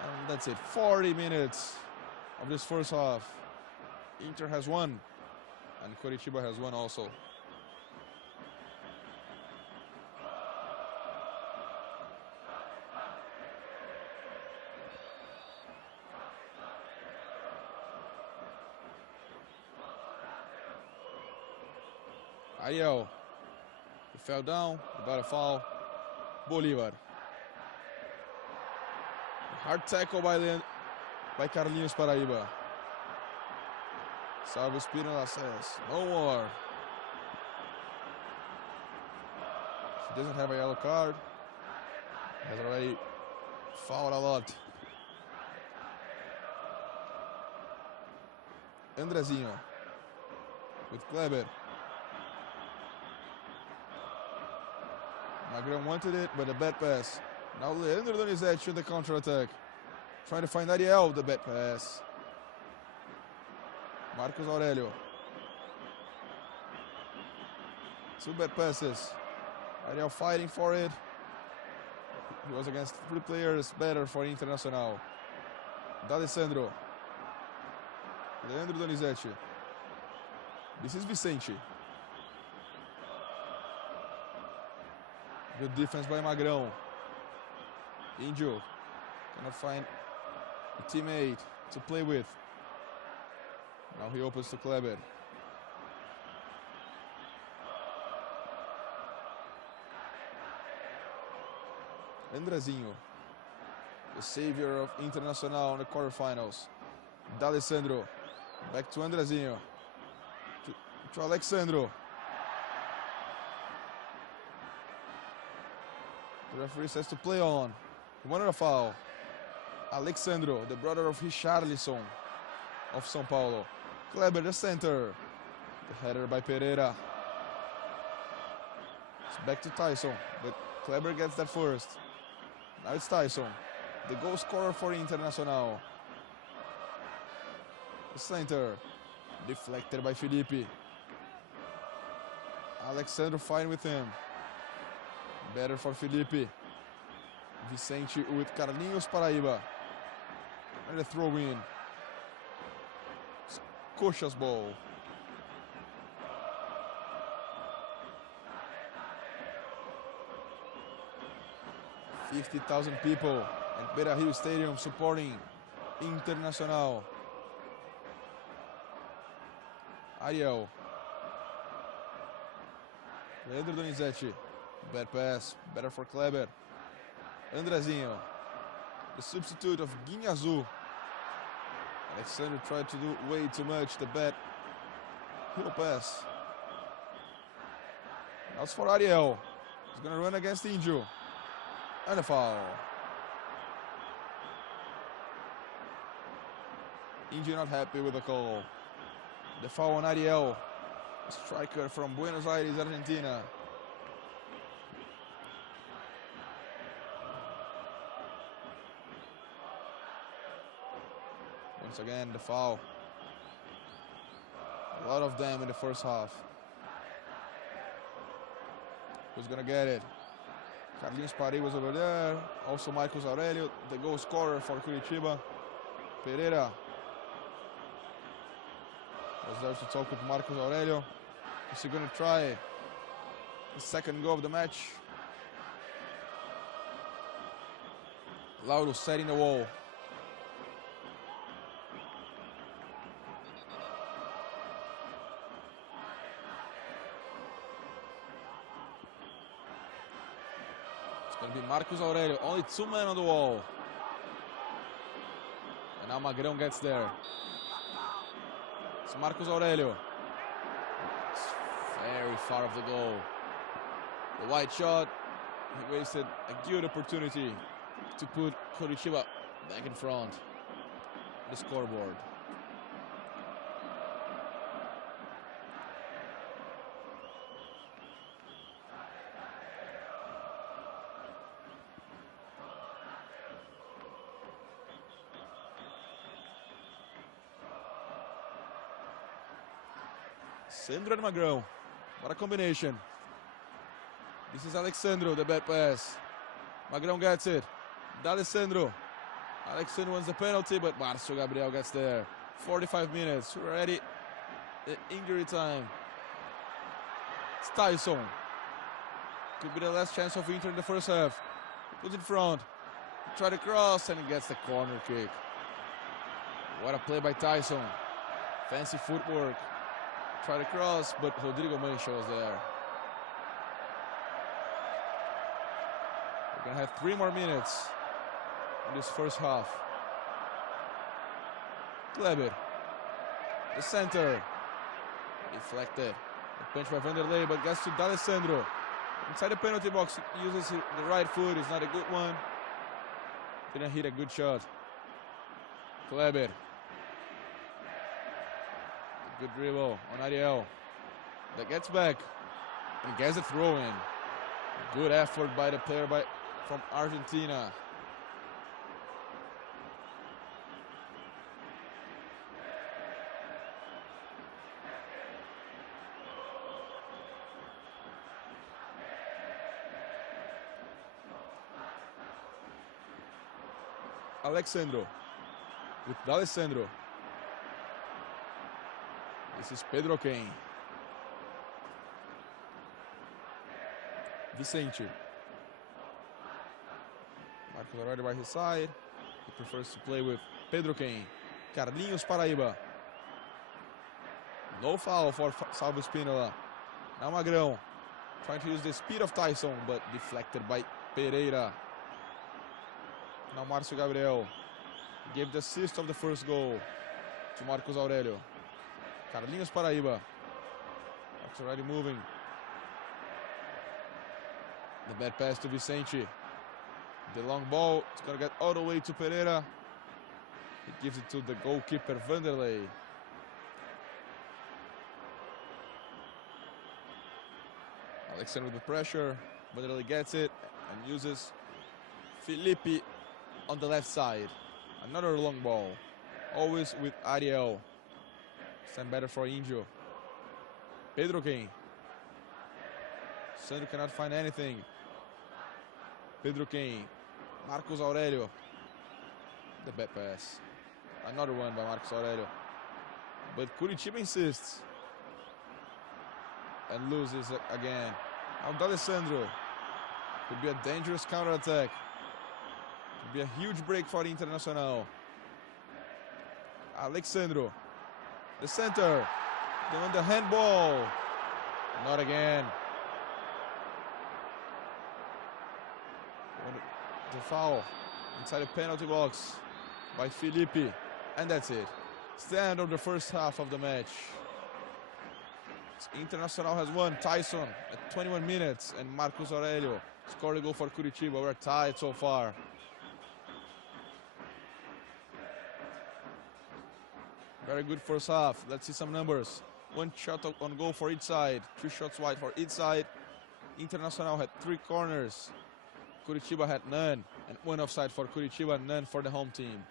And that's it. 40 minutes of this first half. Inter has won, and Coritiba has won also. Ariel. He fell down, about a foul. Bolívar. Hard tackle by Carlinhos Paraíba. Salvo Espino says, no more. He doesn't have a yellow card. Has already fouled a lot. Andrezinho with Kleber. Magrão wanted it, but a bad pass. Now Leandro Donizete with the counter-attack. Trying to find Ariel, the bad pass. Marcos Aurélio. 2 bad passes. Ariel fighting for it. He was against 3 players better for Internacional. Alecsandro. Leandro Donizete. This is Vicente. Good defense by Magrão. Índio cannot find a teammate to play with. Now he opens to Kleber. Andrezinho, the savior of Internacional in the quarterfinals. Alecsandro, back to Andrezinho. To Alecsandro. The referee says to play on. He wanted a foul. Alecsandro, the brother of Richarlison of São Paulo. Kleber, the center. The header by Pereira. It's back to Taison, but Kleber gets that first. Now it's Taison, the goal scorer for Internacional. The center, deflected by Felipe. Alecsandro fine with him. Better for Felipe. Vicente with Carlinhos Paraíba. And a throw in. It's Coxa's ball. 50,000 people at Beira Rio Stadium supporting Internacional. Ariel. Leandro Donizete. Bad pass. Better for Kleber. Andrezinho. The substitute of Guinhazu. Alecsandro tried to do way too much. The bad heel pass. Now it's for Ariel. He's going to run against Índio. And a foul. Índio not happy with the call. The foul on Ariel, striker from Buenos Aires, Argentina. Once again, the foul. A lot of them in the first half. Who's gonna get it? Carlinhos Paraíba was over there. Also Marcos Aurélio, the goal scorer for Coritiba. Pereira was there to talk with Marcos Aurélio. Is he going to try the second goal of the match? Lauro setting the wall. It's going to be Marcos Aurélio. Only 2 men on the wall. And now Magrão gets there. It's Marcos Aurélio. It's very far off the goal. The wide shot. He wasted a good opportunity to put Coritiba back in front. The scoreboard. Sandro and Magrão. What a combination. This is Alecsandro, the bad pass. Magrão gets it. Alecsandro. Alecsandro wins the penalty, but Marcio Gabriel gets there. 45 minutes. We're already at injury time. It's Taison. Could be the last chance of Inter in the first half. Puts in front. Try to cross, and he gets the corner kick. What a play by Taison. Fancy footwork. Try to cross, but Rodrigo Mancha was there. We're going to have 3 more minutes in this first half. Kleber. The center. Deflected. A punch by Vanderlei, but gets to Alecsandro. Inside the penalty box, uses the right foot. It's not a good one. Didn't hit a good shot. Kleber. Good dribble on Ariel. That gets back and gets a throw in. Good effort by the player from Argentina. Alecsandro with Alecsandro. This is Pedro Kane. Vicente. Marcos Aurélio by his side. He prefers to play with Pedro Kane. Carlinhos Paraíba. No foul for Salvo Spínola. Now Magrão trying to use the speed of Taison, but deflected by Pereira. Now Márcio Gabriel gave the assist of the first goal to Marcos Aurélio. Carlinhos Paraíba. Marcos Aurélio moving. The bad pass to Vicente. The long ball. It's going to get all the way to Pereira. He gives it to the goalkeeper Vanderlei. Alecsandro with the pressure. Vanderlei gets it and uses Felipe on the left side. Another long ball. Always with Ariel. Stand better for Índio. Pedro Kane. Sandro cannot find anything. Pedro Kane. Marcos Aurélio. The bad pass. Another one by Marcos Aurélio. But Coritiba insists. And loses again. Now Alecsandro. Could be a dangerous counter-attack. Could be a huge break for Internacional. Alecsandro. The center. Then on the handball. Not again. The foul inside the penalty box by Felipe. And that's it. It's the end of the first half of the match. Internacional has won. Taison at 21 minutes and Marcos Aurélio scored a goal for Coritiba. We're tied so far. Very good first half. Let's see some numbers. 1 shot on goal for each side. 2 shots wide for each side. Internacional had 3 corners. Coritiba had none. And 1 offside for Coritiba, none for the home team.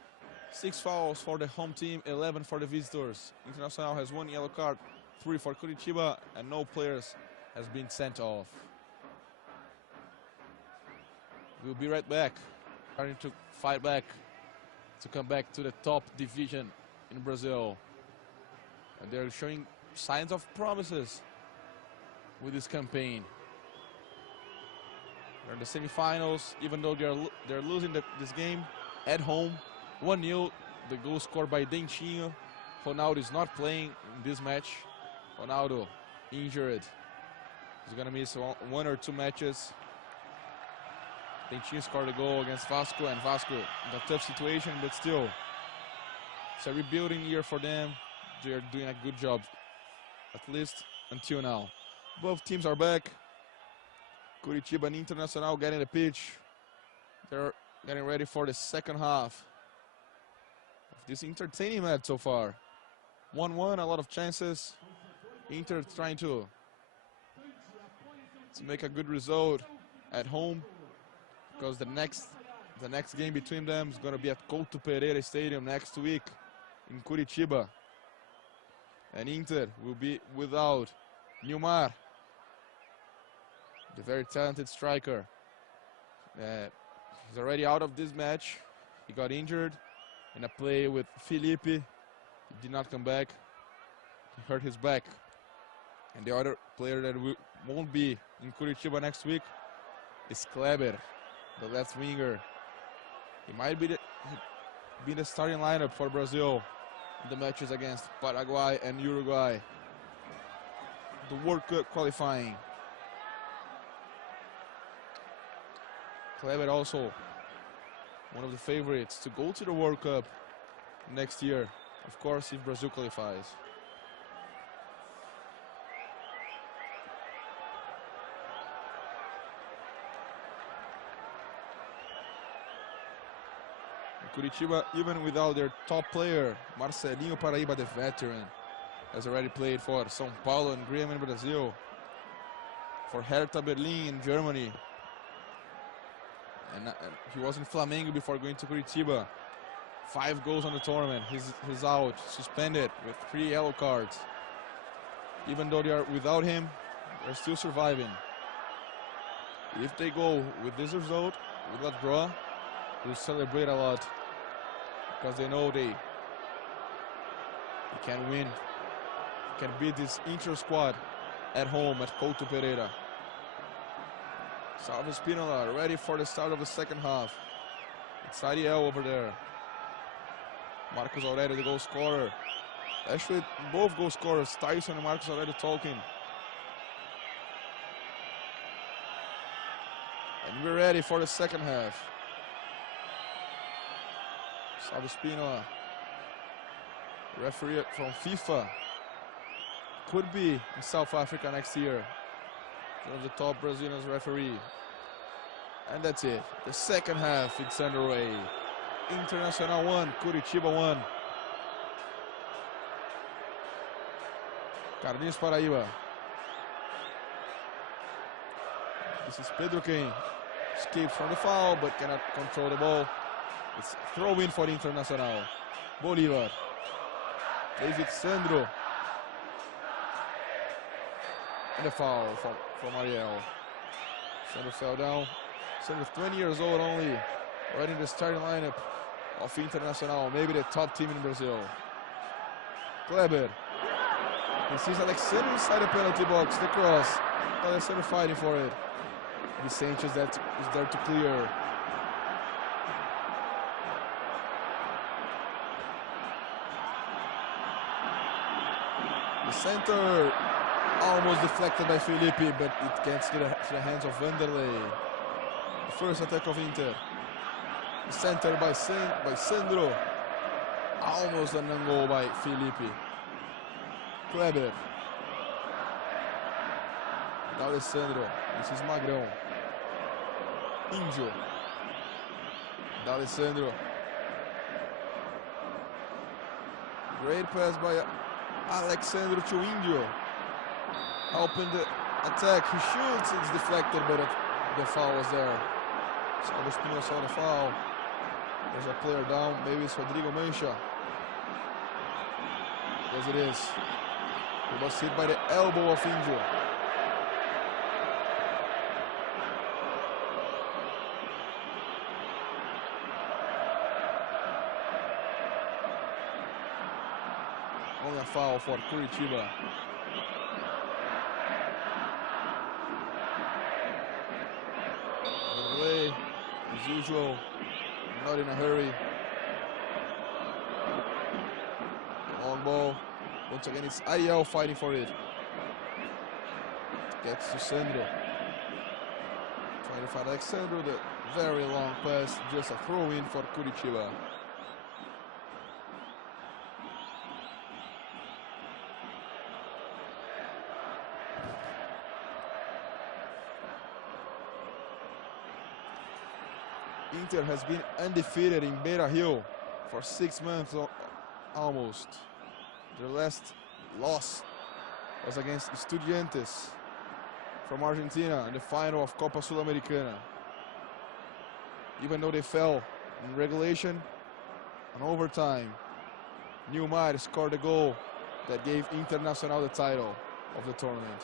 6 fouls for the home team, 11 for the visitors. Internacional has 1 yellow card, 3 for Coritiba, and no players has been sent off. We'll be right back. Trying to fight back to come back to the top division in Brazil. And they're showing signs of promises with this campaign. They're in the semifinals, even though they're losing this game at home. 1-0, the goal scored by Dentinho. Ronaldo is not playing in this match. Ronaldo injured. He's gonna miss 1 or 2 matches. Dentinho scored a goal against Vasco, and Vasco in a tough situation, but still, it's a rebuilding year for them. They're doing a good job, at least until now. Both teams are back. Coritiba and Internacional getting the pitch. They're getting ready for the second half of this entertaining match so far. 1-1, a lot of chances. Inter trying to make a good result at home, because the next game between them is going to be at Couto Pereira Stadium next week in Curitiba. And Inter will be without Nilmar, the very talented striker. He's already out of this match. He got injured in a play with Felipe. He did not come back. He hurt his back. And the other player that won't be in Curitiba next week is Kleber, the left winger. He might be the starting lineup for Brazil in the matches against Paraguay and Uruguay, the World Cup qualifying. Kleber also one of the favorites to go to the World Cup next year, of course, if Brazil qualifies. Curitiba, even without their top player, Marcelinho Paraíba, the veteran, has already played for São Paulo and Grêmio in Brazil. for Hertha Berlin in Germany. And he was in Flamengo before going to Coritiba. 5 goals on the tournament. He's out, suspended with 3 yellow cards. Even though they are without him, they're still surviving. If they go with this result, with that draw, they'll celebrate a lot because they know they can win, can beat this Inter squad at home at Couto Pereira. Salve Spinola, ready for the start of the second half. It's Ariel over there. Marcos Aurélio, the goal scorer. Actually, both goal scorers, Taison and Marcos Aurélio, talking. And we're ready for the second half. Salve Spinola, referee from FIFA. Could be in South Africa next year. One of the top Brazilian referee. And that's it. The second half, it's underway. Internacional 1, Coritiba 1. Carlinhos Paraíba. This is Pedro quem escapes from the foul but cannot control the ball. It's throw-in for Internacional. Bolívar. David Sandro. And the foul from Ariel. Sandro fell down. Sandro, 20 years old only, right in the starting lineup of Internacional, maybe the top team in Brazil. Kleber. He sees Alecsandro inside the penalty box, the cross. Alecsandro fighting for it. Vicente is there to clear. The center almost deflected by Felipe, but it gets to the hands of Vanderlei. The first attack of Inter. The center by Sandro. Almost an goal by Felipe. Kleber. Alecsandro. This is Magrão. Índio. Alecsandro. Great pass by Alecsandro to Índio. Helping the attack. He shoots. It's deflected, but the foul was there. Salve Spinola saw the foul. There's a player down. Maybe it's Rodrigo Mancha. Yes, it is. He was hit by the elbow of Índio. Only a foul for Curitiba. Away, as usual, not in a hurry. Long ball. Once again, it's Ariel fighting for it. Gets to Sandro. Trying to find Alecsandro. The very long pass. Just a throw-in for Curitiba. Inter has been undefeated in Beira Rio for 6 months almost. Their last loss was against Estudiantes from Argentina in the final of Copa Sul-Americana. Even though they fell in regulation and overtime, Nilmar scored a goal that gave Internacional the title of the tournament.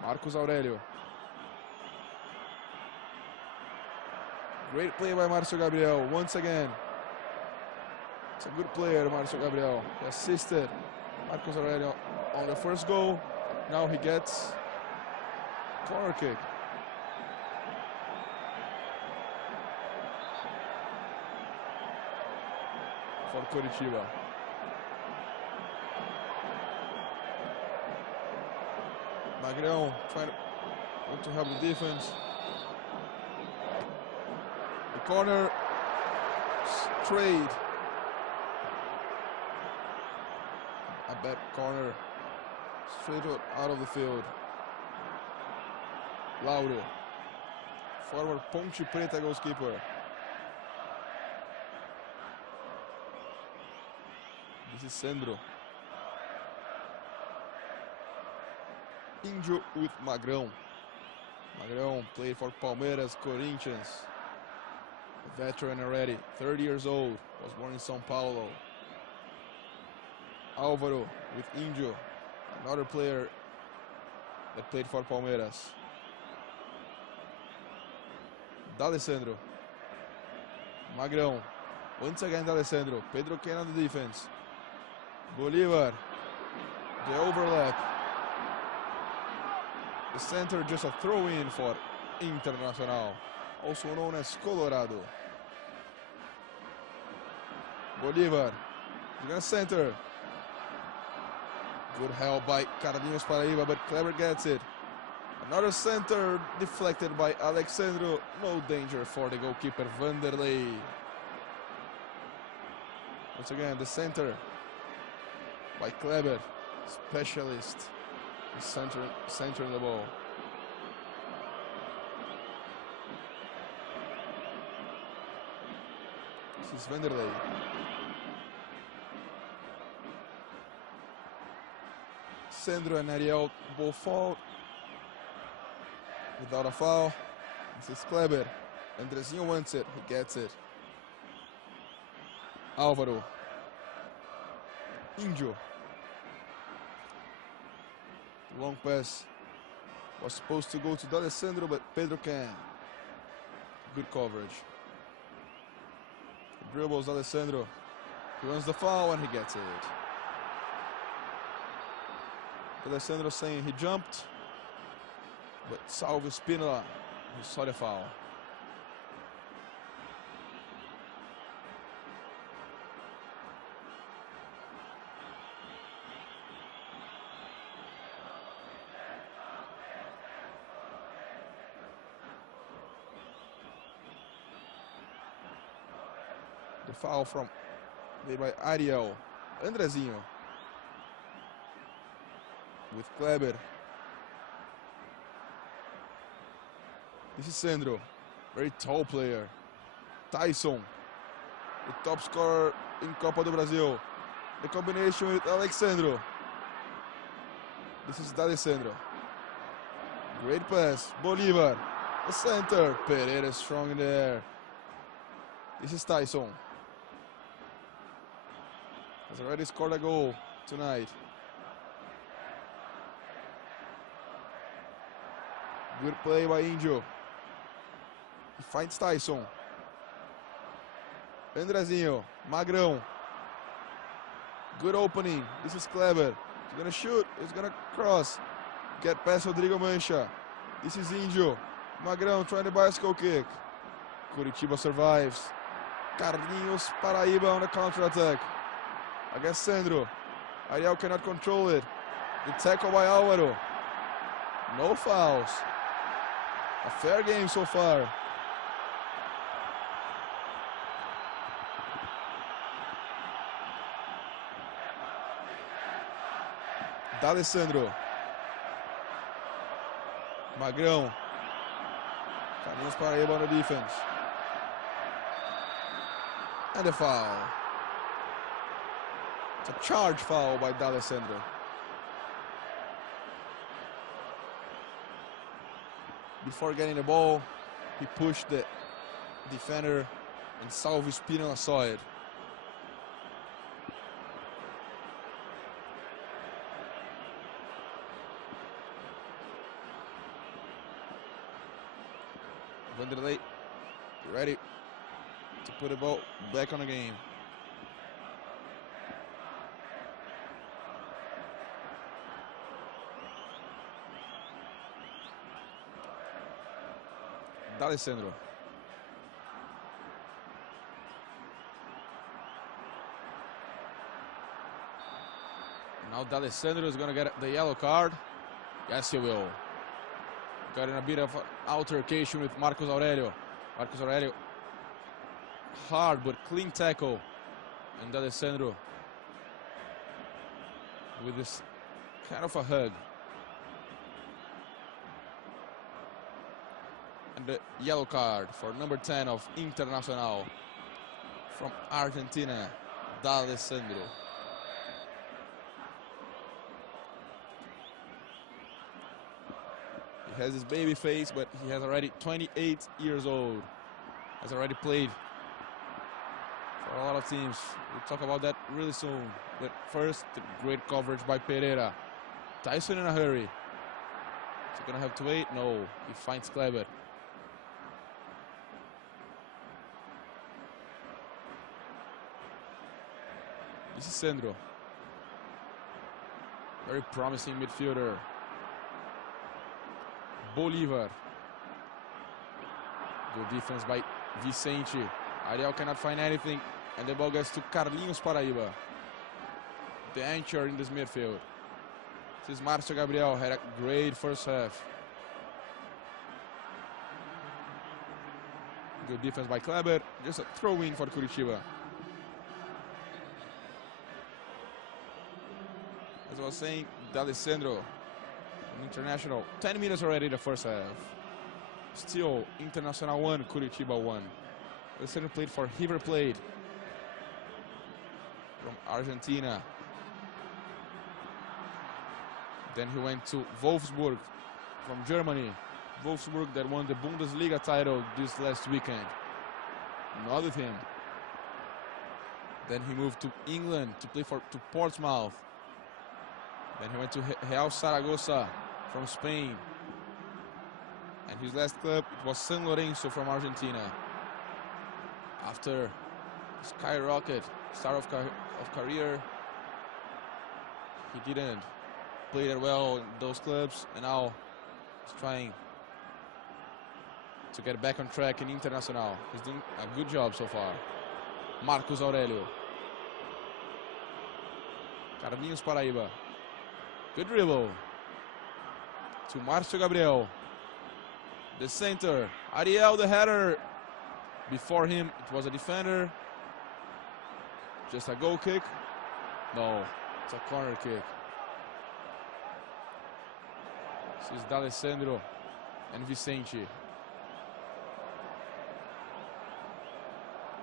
Marcos Aurélio. Great play by Marcio Gabriel once again. It's a good player, Marcio Gabriel. He assisted Marcos Aurélio on the first goal. Now he gets corner kick. For Coritiba. Magrão trying to help the defense. The corner straight. A bad corner straight out of the field. Lauro, former Ponte Preta goalkeeper. This is Sandro. Índio with Magrão. Magrão played for Palmeiras, Corinthians. A veteran already, 30 years old. Was born in São Paulo. Álvaro with Índio. Another player that played for Palmeiras. Alecsandro. Magrão. Once again Alecsandro. Pedro Ken on the defense. Bolívar. The overlap. The center just a throw-in for Internacional, also known as Colorado. Bolívar. He's gonna center. Good help by Carlinhos Paraíba, but Kleber gets it. Another center deflected by Alecsandro. No danger for the goalkeeper, Vanderlei. Once again, the center by Kleber, specialist. Centering the ball. This is Vanderlei. Sandro and Ariel both fall without a foul. This is Kleber. Andrezinho wants it. He gets it. Álvaro. Índio. Long pass was supposed to go to Alecsandro, but Pedro can. Good coverage. Dribbles Alecsandro. He runs the foul and he gets it. Alecsandro saying he jumped, but Salvo Spinola, who saw the foul. The foul made by Ariel. Andrezinho with Kleber. This is Sandro, very tall player. Taison, the top scorer in Copa do Brasil. The combination with Alecsandro. This is Alecsandro. Great pass. Bolívar, the center. Pereira strong in the air. This is Taison. Has already scored a goal tonight. Good play by Índio. He finds Taison. Andrezinho. Magrão. Good opening. This is Kleber. He's gonna shoot. He's gonna cross. Get past Rodrigo Mancha. This is Índio. Magrão trying the bicycle kick. Coritiba survives. Carlinhos Paraíba on the counter-attack. Against Sandro. Ariel cannot control it. The tackle by Álvaro. No fouls. A fair game so far. Alecsandro. Magrão. Carlinhos Paraíba on the defense. And a foul. It's a charge foul by Alecsandro. Before getting the ball, he pushed the defender and Salvo Spinola saw it. Vanderlei ready to put the ball back on the game. Alecsandro. Now Alecsandro is going to get the yellow card. Yes, he will. Got in a bit of an altercation with Marcos Aurélio. Marcos Aurélio, hard but clean tackle. And Alecsandro with this kind of a hug. And the yellow card for number 10 of Internacional from Argentina, Alecsandro. He has his baby face, but he has already 28 years old. Has already played for a lot of teams. We'll talk about that really soon. But first, the great coverage by Pereira. Taison in a hurry. Is he gonna have to wait? No, he finds Kleber. This is Sandro. Very promising midfielder. Bolivar. Good defense by Vicente. Ariel cannot find anything, and the ball gets to Carlinhos Paraíba, the anchor in this midfield. This is Marcio Gabriel, had a great first half. Good defense by Kleber, just a throw-in for Coritiba. As I was saying, Alecsandro, International, 10 minutes already in the first half. Still, Internacional 1, Coritiba 1. Alecsandro played for River Plate from Argentina. Then he went to Wolfsburg from Germany. Wolfsburg that won the Bundesliga title this last weekend. Not with him. Then he moved to England to play to Portsmouth. Then he went to Real Zaragoza from Spain. And his last club, it was San Lorenzo from Argentina. After skyrocket, start of career, he didn't play that well in those clubs, and now he's trying to get back on track in Internacional. He's doing a good job so far. Marcos Aurélio. Carlinhos Paraíba. Good dribble. To Marcio Gabriel. The center. Ariel, the header. Before him, it was a defender. Just a goal kick. No, it's a corner kick. This is Alecsandro and Vicente.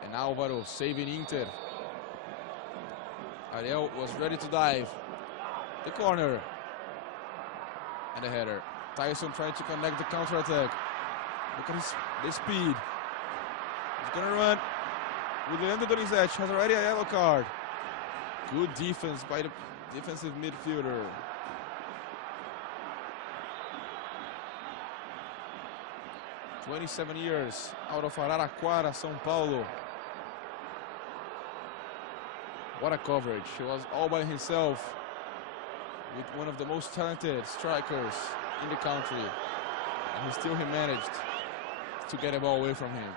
And Álvaro saving Inter. Ariel was ready to dive. The corner. And the header. Taison trying to connect the counter-attack. Look at the speed. He's going to run with Leandro Donizete. Has already a yellow card. Good defense by the defensive midfielder. "27 years out of Araraquara, São Paulo." What a coverage. He was all by himself with one of the most talented strikers in the country. And still he managed to get a ball away from him.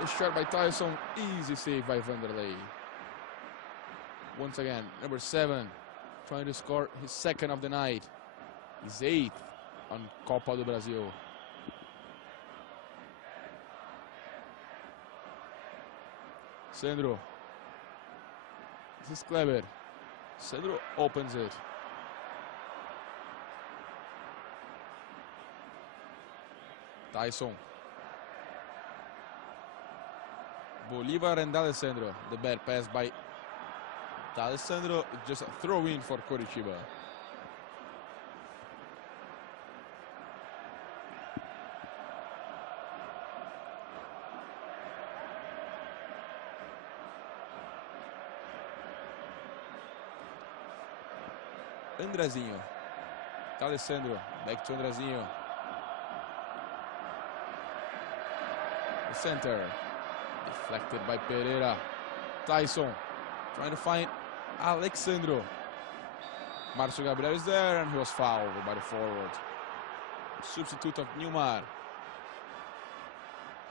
The shot by Taison, easy save by Vanderlei. Once again, number 7, trying to score his second of the night. His 8th on Copa do Brasil. Sandro. This is Kleber. Sandro opens it. Taison. Bolivar and Alecsandro. The bad pass by Alecsandro. Just a throw-in for Coritiba. Andrezinho. Alecsandro. Back to Andrezinho. The center. Deflected by Pereira. Taison trying to find Alecsandro. Marcio Gabriel is there, and he was fouled by the forward. Substitute of Newmar.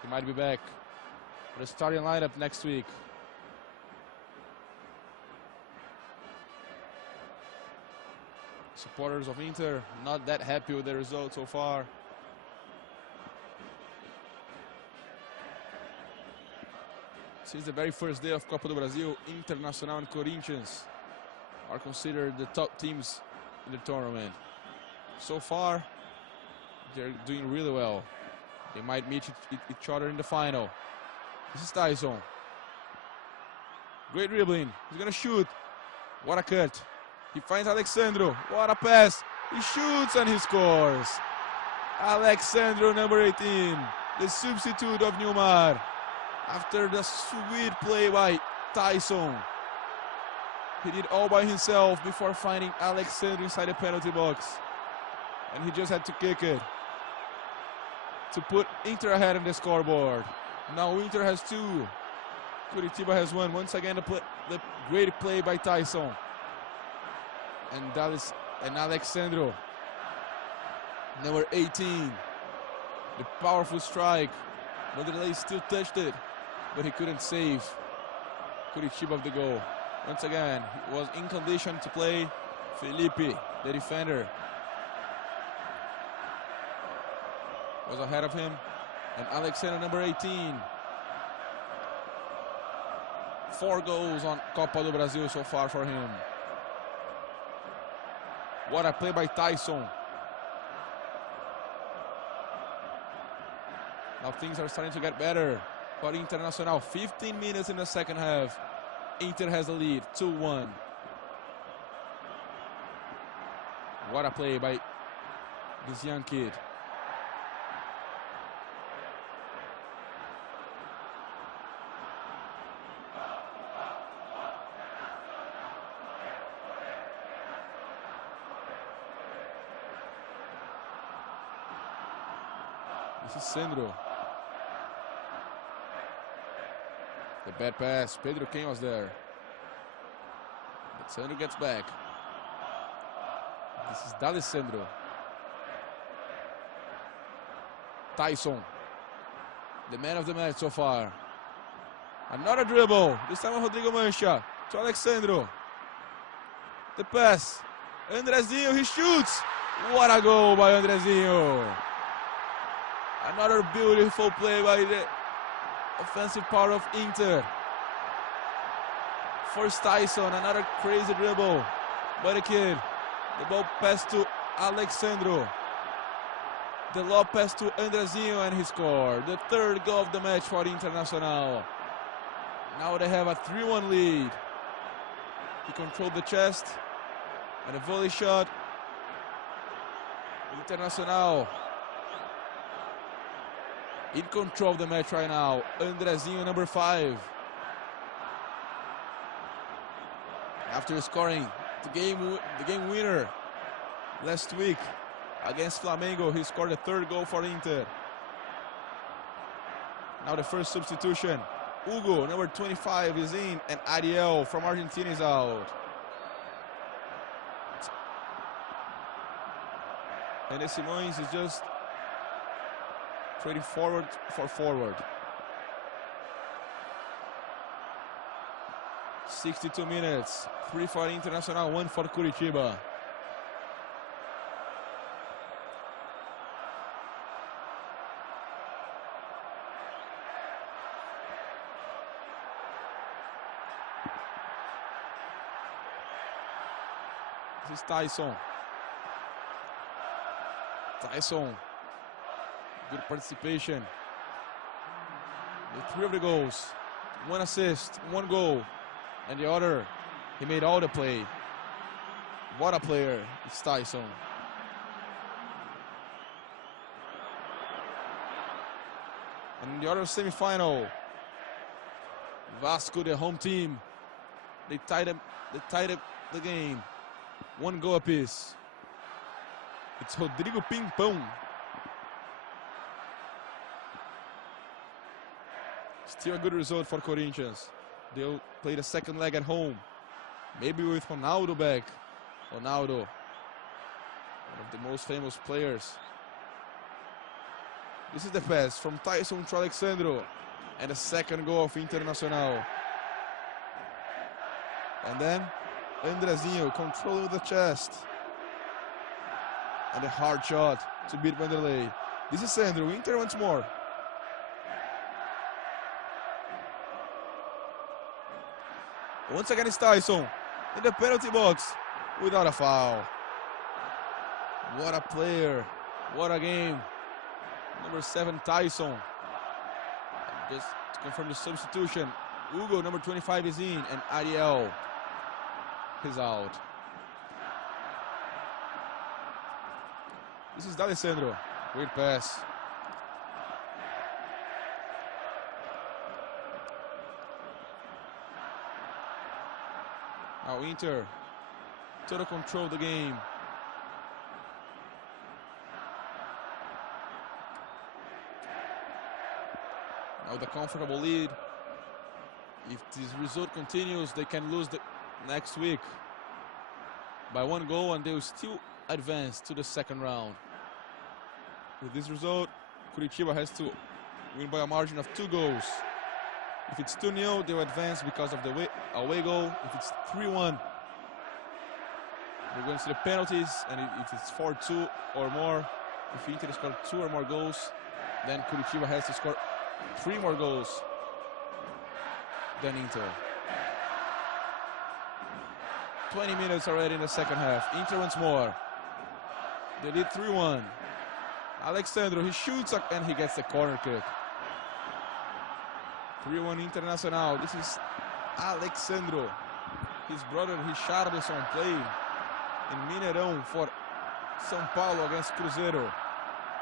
He might be back for the starting lineup next week. Supporters of Inter not that happy with the result so far. Since the very first day of Copa do Brasil, Internacional and Corinthians are considered the top teams in the tournament. So far, they're doing really well. They might meet each other in the final. This is Taison. Great dribbling. He's going to shoot. What a cut. He finds Alecsandro. What a pass. He shoots and he scores. Alecsandro, number 18. The substitute of Newmar. After the sweet play by Taison. He did all by himself before finding Alecsandro inside the penalty box. And he just had to kick it to put Inter ahead on the scoreboard. Now Inter has 2. Coritiba has 1. Once again, the great play by Taison. And Alecsandro, number 18. The powerful strike. Vanderlei still touched it, but he couldn't save Coritiba of the goal. Once again, he was in condition to play. Felipe, the defender, was ahead of him. And Alecsandro, number 18. 4 goals on Copa do Brasil so far for him. What a play by Taison. Now things are starting to get better for Internacional. 15 minutes in the second half. Inter has the lead, 2-1. What a play by this young kid. This is Sandro. The bad pass. Pedro Quem was there. But Sandro gets back. This is D'Alessandro. Taison. The man of the match so far. Another dribble. This time Rodrigo Mancha to Alecsandro. The pass. Andrezinho, he shoots. What a goal by Andrezinho. Another beautiful play by the offensive power of Inter. First Taison, another crazy dribble by the kid. The ball passed to Alecsandro. The lob passed to Andrezinho and he scored. The 3rd goal of the match for Internacional. Now they have a 3-1 lead. He controlled the chest and a volley shot. Internacional in control of the match right now. Andrezinho, number 5. After scoring the game winner last week against Flamengo, he scored the 3rd goal for Inter. Now the first substitution. Hugo, number 25, is in, and Ariel from Argentina is out. And Simões is just trading forward for forward. 62 minutes. 3 for Internacional, 1 for Coritiba. This is Taison. Taison. Good participation. The 3 of the goals. 1 assist, 1 goal. And the other, he made all the play. What a player, it's Taison. And in the other semifinal, Vasco, the home team, they tied up the game. 1 goal apiece. It's Rodrigo Pimpão. Still a good result for Corinthians. They'll play the second leg at home. Maybe with Ronaldo back. Ronaldo, one of the most famous players. This is the pass from Taison to Alecsandro. And the second goal of Internacional. And then Andrezinho controlling the chest. And a hard shot to beat Vanderlei. This is Sandro. Inter once more. Once again, it's Taison in the penalty box without a foul. What a player. What a game. Number 7, Taison. Just to confirm the substitution. Jogo, number 25, is in, and Ariel is out. This is Alecsandro. Great pass. Now Inter, total control of the game. Now the comfortable lead. If this result continues, they can lose the next week by 1 goal, and they will still advance to the second round. With this result, Coritiba has to win by a margin of 2 goals. If it's 2-0, they'll advance because of the away goal. If it's 3-1, they're going to see the penalties, and if it's 4-2 or more, if Inter scored 2 or more goals, then Coritiba has to score 3 more goals than Inter. 20 minutes already in the second half. Inter once more. They lead 3-1. Alecsandro, he shoots and he gets the corner kick. 3-1 Internacional. This is Alecsandro. His brother Richarlison playing in Mineirão for São Paulo against Cruzeiro.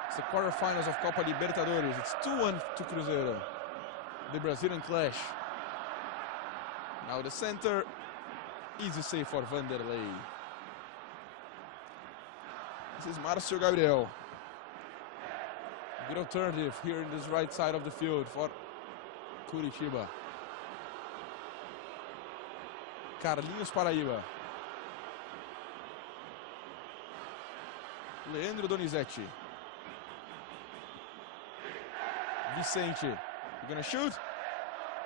It's the quarterfinals of Copa Libertadores. It's 2-1 to Cruzeiro. The Brazilian clash. Now the center. Easy save for Vanderlei. This is Marcos Aurélio. Good alternative here in this right side of the field for Coritiba. Carlinhos Paraíba. Leandro Donizete. Vicente. You're gonna shoot?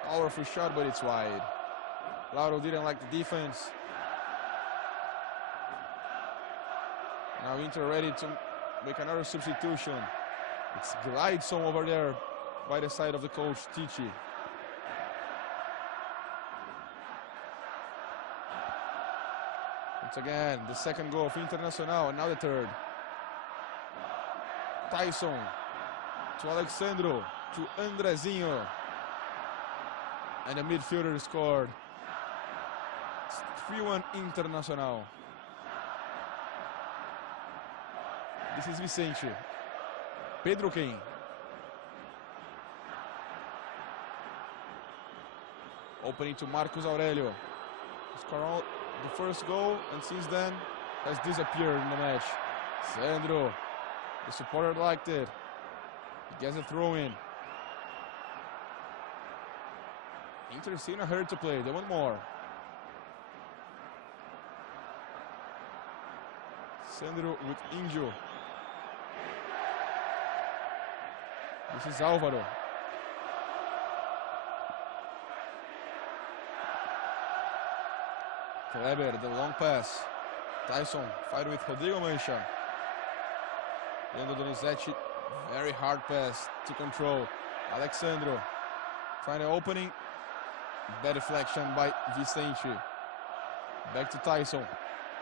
Powerful shot, but it's wide. Lauro didn't like the defense. Now Inter ready to make another substitution. It's Glideson over there by the side of the coach, Tite. Once again, the second goal of Internacional, and now the third. Taison to Alecsandro, to Andrezinho. And the midfielder scored. It's 3-1 Internacional. This is Vicente. Pedro Quem. Opening to Marcos Aurélio. Scored the first goal, and since then has disappeared in the match. Sandro. The supporter liked it. He gets a throw in. Inter is in a hurry to play. They want more. Sandro with Índio. This is Álvaro. Kleber, the long pass. Taison fighting with Rodrigo Mancha. Leandro Donizete, very hard pass to control. Alecsandro trying an opening. Bad deflection by Vicente. Back to Taison.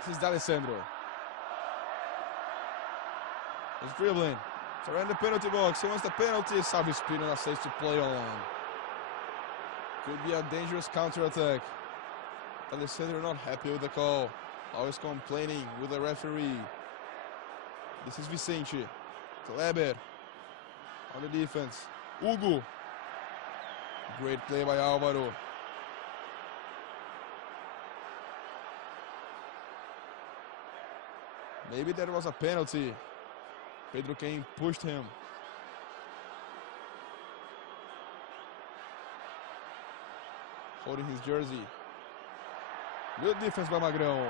This is Alecsandro. He's dribbling. Surround the penalty box. He wants the penalty. Salve Espino says to play on. Could be a dangerous counter-attack. Alecsandro not happy with the call. Always complaining with the referee. This is Vicente. Kleber on the defense. Jogo. Great play by Álvaro. Maybe that was a penalty. Pedro Quem pushed him. Holding his jersey. Good defense by Magrão.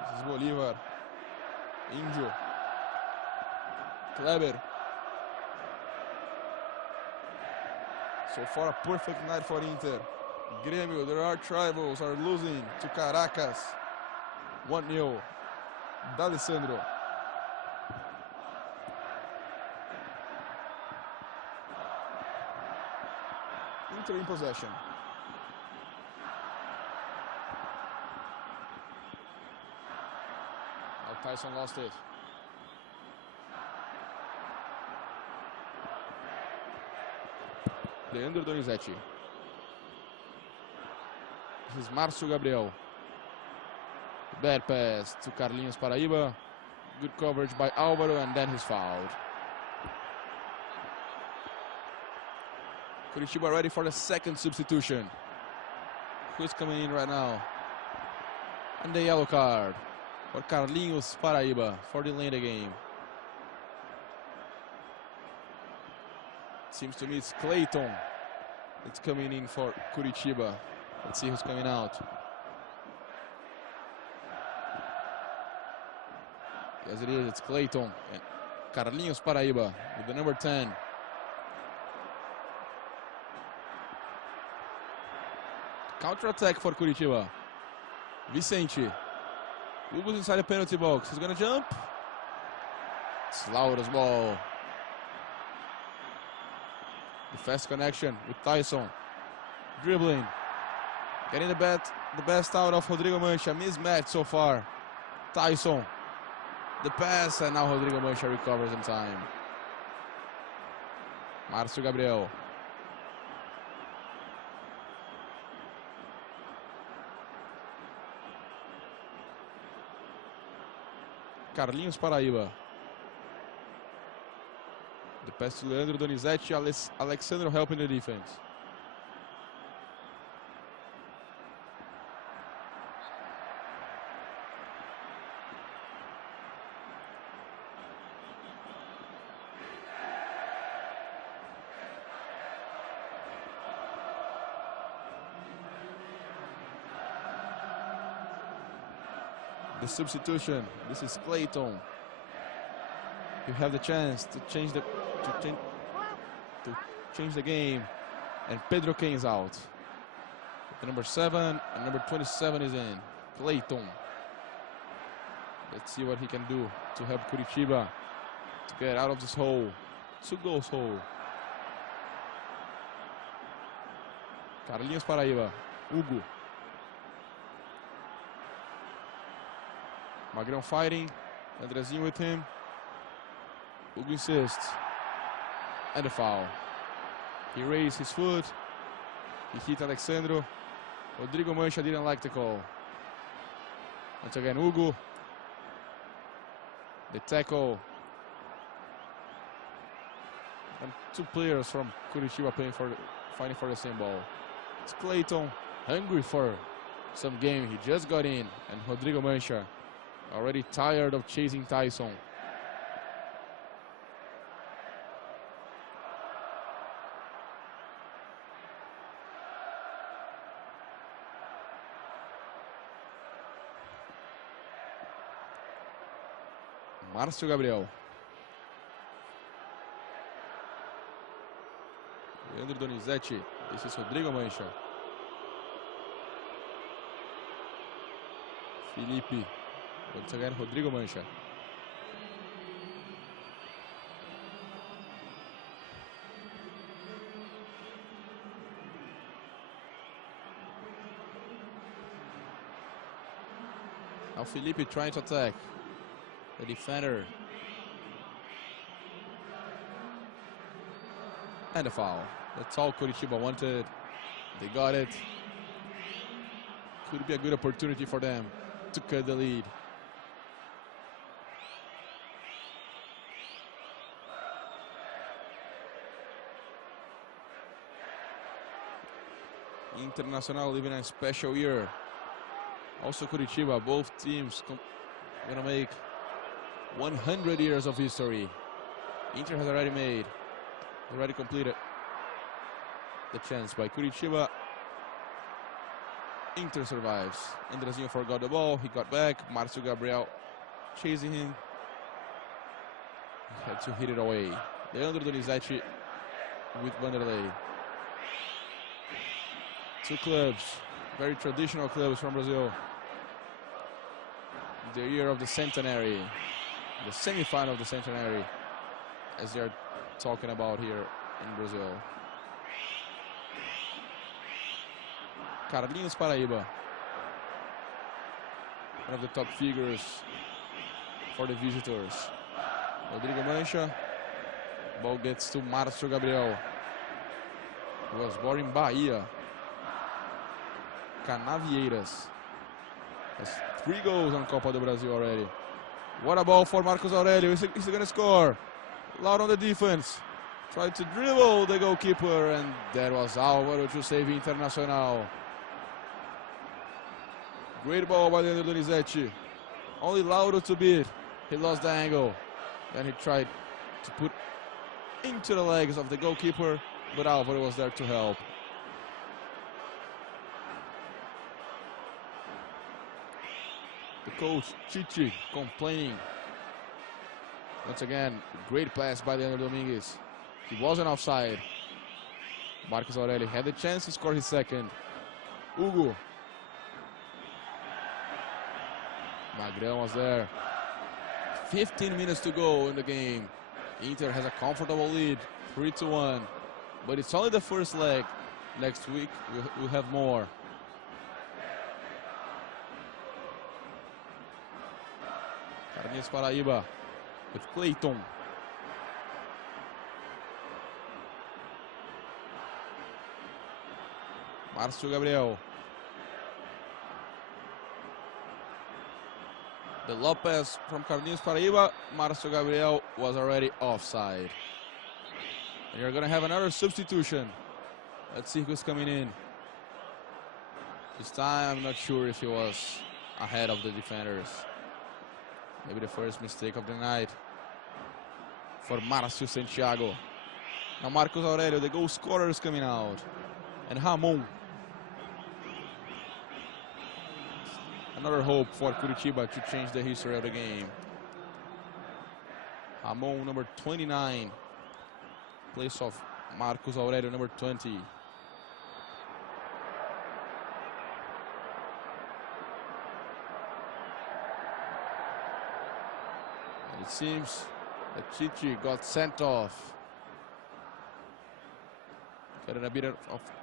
This is Bolívar. Índio. Kleber. So far a perfect night for Inter. Grêmio, their arch-rivals, are losing to Caracas. 1-0. D'Alessandro. Inter in possession. Taison lost it. Leandro Donizete. This is Márcio Gabriel. Bad pass to Carlinhos Paraíba. Good coverage by Álvaro, and then he's fouled. Coritiba ready for the second substitution. Who's coming in right now? And the yellow card for Carlinhos Paraíba for delaying the game. Seems to me it's Clayton. It's coming in for Coritiba. Let's see who's coming out. Yes, it is. It's Clayton. And Carlinhos Paraíba with the number 10. Counter-attack for Coritiba. Vicente. Hugo's inside the penalty box. He's going to jump. It's Laura's ball. The fast connection with Taison. Dribbling. Getting the best out of Rodrigo Mancha. Mismatch so far. Taison. The pass, and now Rodrigo Mancha recovers in time. Márcio Gabriel. Carlinhos Paraíba. The pass to Leandro Donizete. Alecsandro helping the defense. The substitution. This is Clayton. You have the chance to change the game, and Pedro Ken is out. The number 7 and number 27 is in. Clayton. Let's see what he can do to help Coritiba to get out of this hole. 2 goals hole. Carlinhos Paraíba. Hugo. Magrão fighting. Andrezinho with him. Hugo insists. And a foul. He raised his foot. He hit Alecsandro. Rodrigo Mancha didn't like the call. Once again, Hugo. The tackle. And 2 players from Coritiba fighting for the same ball. It's Clayton, hungry for some game. He just got in. And Rodrigo Mancha, already tired of chasing Taison. Márcio Gabriel. Leandro Donizete. This is Rodrigo Mancha. Felipe. Once again, Rodrigo Mancha. Now Felipe trying to attack. The defender. And a foul. That's all Coritiba wanted. They got it. Could be a good opportunity for them to cut the lead. Internacional living a special year. Also Coritiba, both teams gonna make 100 years of history. Inter has already completed the chance by Coritiba. Inter survives. Andrezinho forgot the ball. He got back. Márcio Gabriel chasing him. He had to hit it away. Leandro Donizete with Vanderlei. 2 clubs, very traditional clubs from Brazil. The year of the centenary, the semi-final of the centenary, as they are talking about here in Brazil. Carlinhos Paraíba, one of the top figures for the visitors. Rodrigo Mancha. Ball gets to Marcio Gabriel, who was born in Bahia. Canavieiras. Has 3 goals on Copa do Brasil already. What a ball for Marcos Aurélio. Is he going to score? Loud on the defense. Tried to dribble the goalkeeper, and that was Álvaro to save Internacional. Great ball by Leandro Donizete. Only Lauro to beat. He lost the angle. Then he tried to put into the legs of the goalkeeper, but Álvaro was there to help. The coach, Chichi, complaining. Once again, great pass by Leandro Domingues. He wasn't offside. Marcos Aurélio had the chance to score his second. Hugo. Magrão was there. 15 minutes to go in the game. Inter has a comfortable lead, 3-1. But it's only the first leg. Next week, we'll have more. Carlinhos Paraíba with Clayton. Marcio Gabriel. The Lopez from Carlinhos Paraíba. Marcio Gabriel was already offside. And you're going to have another substitution. Let's see who's coming in. This time, I'm not sure if he was ahead of the defenders. Maybe the first mistake of the night for Márcio Santiago. Now Marcos Aurélio, the goal scorer, is coming out. And Ramon. Another hope for Coritiba to change the history of the game. Ramon, number 29. Place of Marcos Aurélio, number 20. And it seems that Chichi got sent off. Got a bit of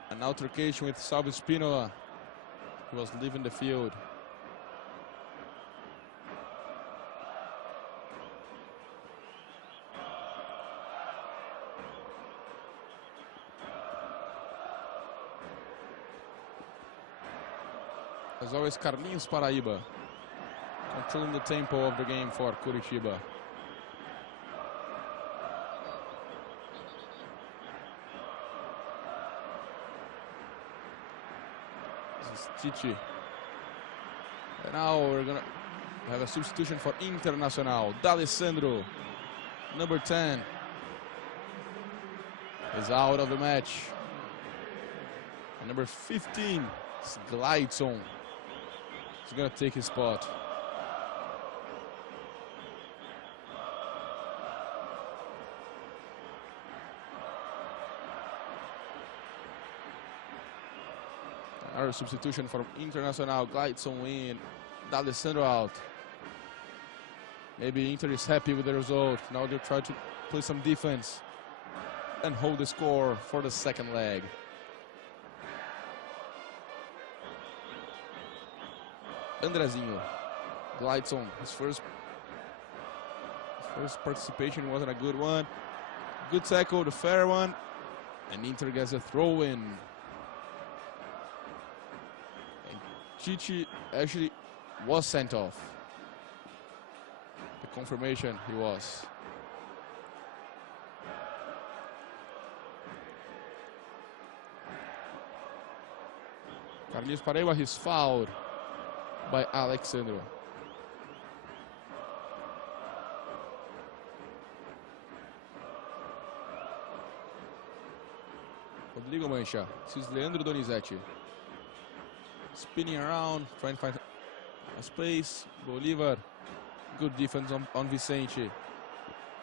an altercation with Salvo Spinola, who was leaving the field. As always, Carlinhos Paraíba controlling the tempo of the game for Coritiba. This is Chichi. And now we're going to have a substitution for Internacional. Alecsandro, number 10, is out of the match. And number 15 is Taison. He's going to take his spot. Another substitution from Internacional. Taison in, Alecsandro out. Maybe Inter is happy with the result. Now they'll try to play some defense and hold the score for the second leg. Andrezinho glides on. His first participation wasn't a good one. Good tackle, the fair one. And Inter gets a throw in. And Chichi actually was sent off. The confirmation he was. Carlinhos Paraíba, he's fouled by Alecsandro. Rodrigo Mancha. This is Leandro Donizete. Spinning around, trying to find a space. Bolívar. Good defense on Vicente.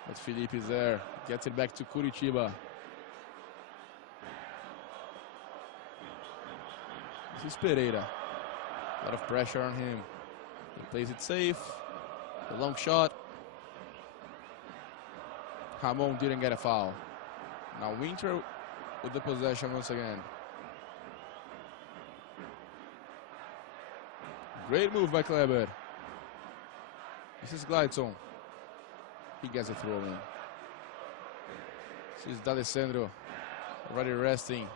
But Felipe is there. Gets it back to Curitiba. This is Pereira. A lot of pressure on him. He plays it safe. The long shot. Ramon didn't get a foul. Now Winter with the possession once again. Great move by Kleber. This is Alecsandro. He gets a throw in. This is Alecsandro, already resting.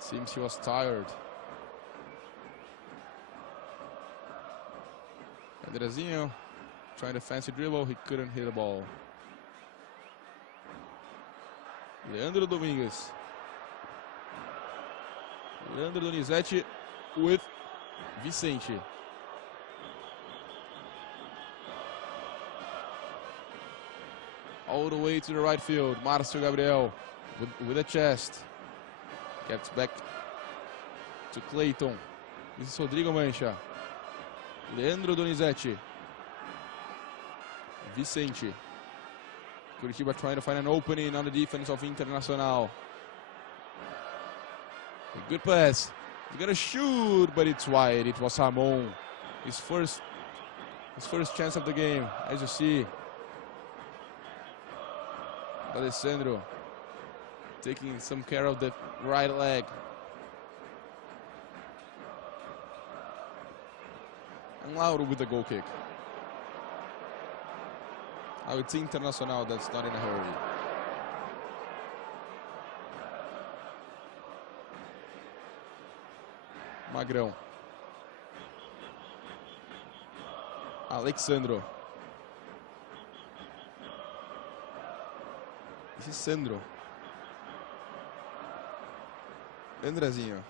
Seems he was tired. Andrezinho trying to fancy dribble, he couldn't hit the ball. Leandro Domingues. Leandro Donizete with Vicente. All the way to the right field. Márcio Gabriel with a chest. Gets back to Clayton. This is Rodrigo Mancha. Leandro Donizete. Vicente. Coritiba trying to find an opening on the defense of Internacional. A good pass. He's gonna shoot, but it's wide. It was Ramon. His first chance of the game, as you see. Alecsandro taking some care of the right leg. And Lauro with the goal kick. Now it's Internacional that's not in a hurry. Magrão. Alecsandro. This is Sandro. Andrezinho.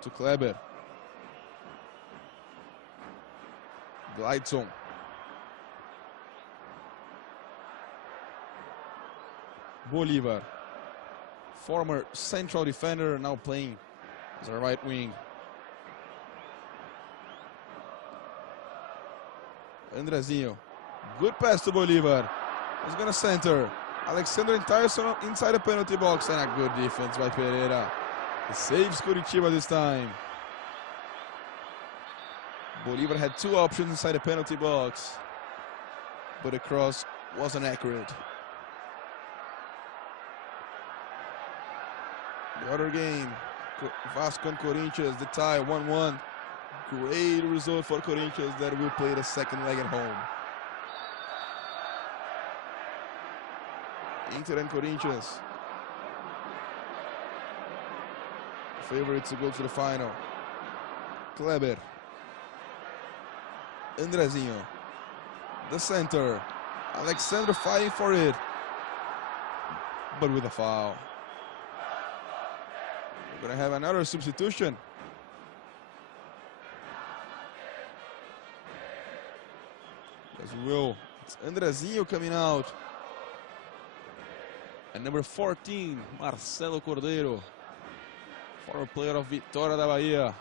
To Kleber. Glideson. Bolívar. Former central defender, now playing as a right wing. Andrezinho. Good pass to Bolívar. He's going to center. Alecsandro inside the penalty box, and a good defense by Pereira. He saves Coritiba this time. Bolívar had two options inside the penalty box, but the cross wasn't accurate. The other game, Vasco and Corinthians, the tie 1-1. Great result for Corinthians that will play the second leg at home. Inter and Corinthians, favorites to go to the final. Kleber. Andrezinho. The center. Alecsandro fighting for it, but with a foul. We're going to have another substitution. As we will. It's Andrezinho coming out. And number 14, Marcelo Cordeiro, former player of Vitória da Bahia.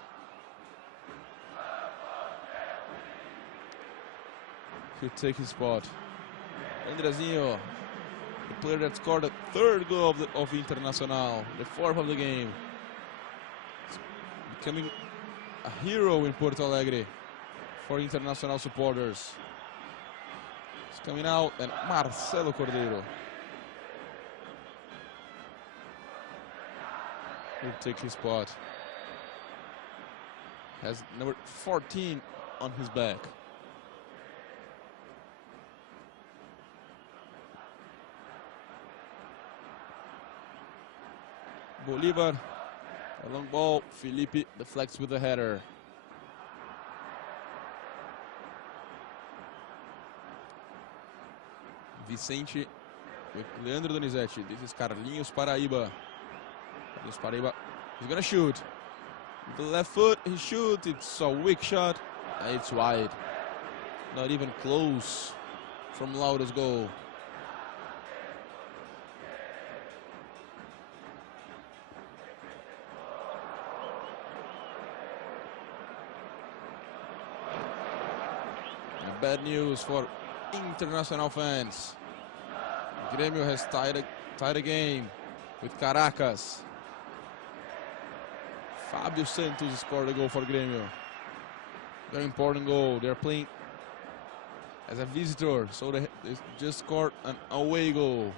He'll take his spot. Andrezinho, the player that scored the third goal of Internacional, the fourth of the game. He's becoming a hero in Porto Alegre for Internacional supporters. He's coming out, and Marcelo Cordeiro will take his spot. Has number 14 on his back. Bolívar, a long ball. Felipe deflects with the header. Vicente with Leandro Donizete. This is Carlinhos Paraíba. Carlinhos Paraíba is gonna shoot. With the left foot, he shoots. It's a weak shot. And it's wide. Not even close from Lauro's goal. And bad news for Internacional fans. Grêmio has tied a game with Caracas. Fábio Santos scored a goal for Grêmio. Very important goal. They're playing as a visitor, so they just scored an away goal.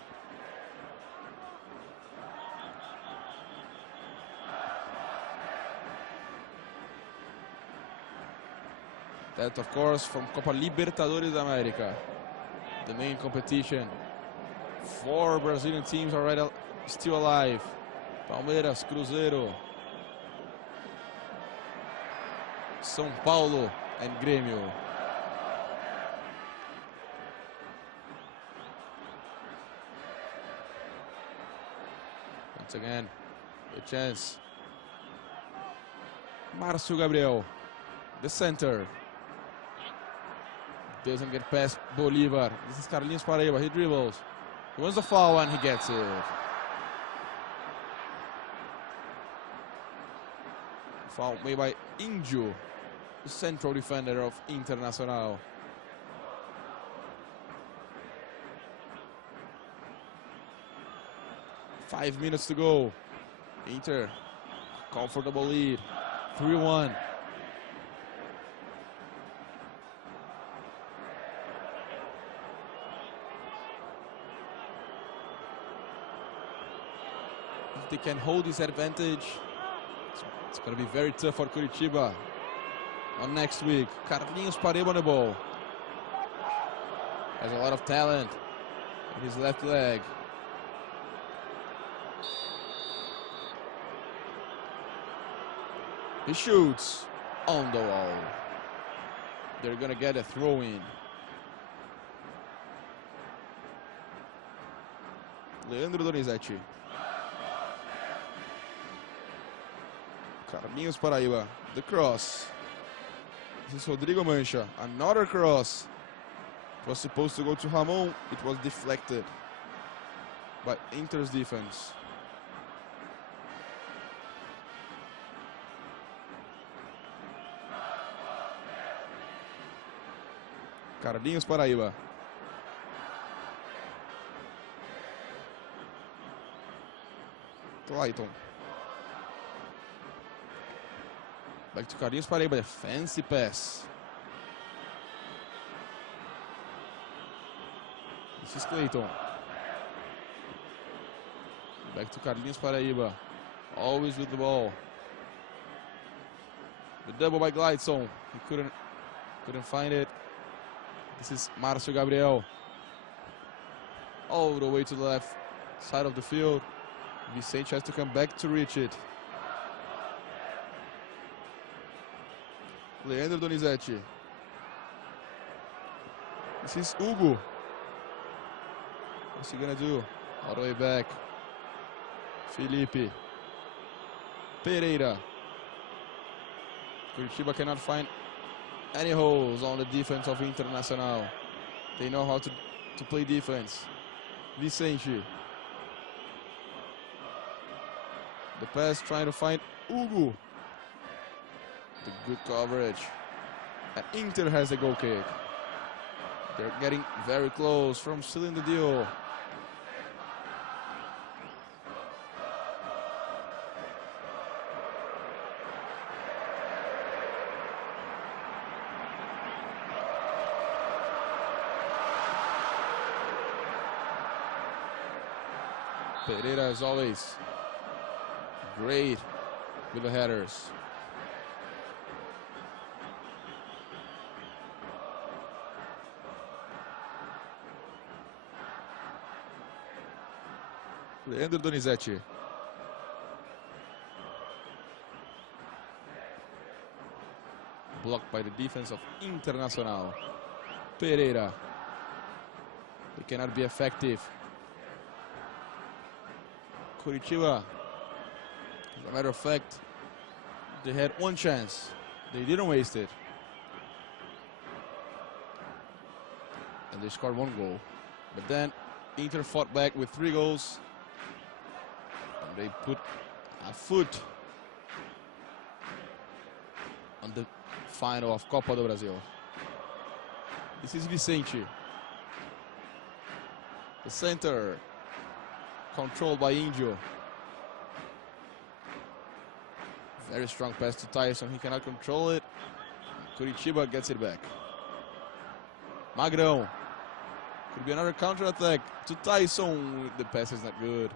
That, of course, from Copa Libertadores de América, the main competition. 4 Brazilian teams are still alive. Palmeiras, Cruzeiro, São Paulo, and Grêmio. Once again, a chance. Márcio Gabriel, the center. Doesn't get past Bolívar. This is Carlinhos Paraíba. He dribbles. He wants the foul and he gets it. Foul made by Índio, the central defender of Internacional. Five minutes to go. Inter, comfortable lead. 3-1. If they can hold this advantage, it's going to be very tough for Coritiba on next week. Carlinhos Paraíba on the ball. Has a lot of talent in his left leg. He shoots on the wall. They're going to get a throw in. Leandro Donizete. Carlinhos Paraíba, the cross. This is Rodrigo Mancha, another cross. It was supposed to go to Ramon, it was deflected by Inter's defense. Carlinhos Paraíba. Clayton. Back to Carlinhos Paraíba, a fancy pass. This is Clayton. Back to Carlinhos Paraíba, always with the ball. The double by Glideson, he couldn't find it. This is Márcio Gabriel. All the way to the left side of the field. Vicente has to come back to reach it. Leandro Donizete. This is Hugo. What's he gonna do? All the way back. Felipe. Pereira. Curitiba cannot find any holes on the defense of Internacional. They know how to play defense. Vicente. The pass trying to find Hugo. The good coverage. And Inter has a goal kick. They're getting very close from sealing the deal. Pereira, as always, great with the headers. Leandro Donizete. Blocked by the defense of Internacional. Pereira. They cannot be effective. Curitiba, as a matter of fact, they had one chance. They didn't waste it. And they scored one goal. But then Inter fought back with 3 goals. And they put a foot on the final of Copa do Brasil. This is Vicente. The center. Controlled by Índio. Very strong pass to Taison. He cannot control it. Curitiba gets it back. Magrão. Could be another counter-attack to Taison. The pass is not good.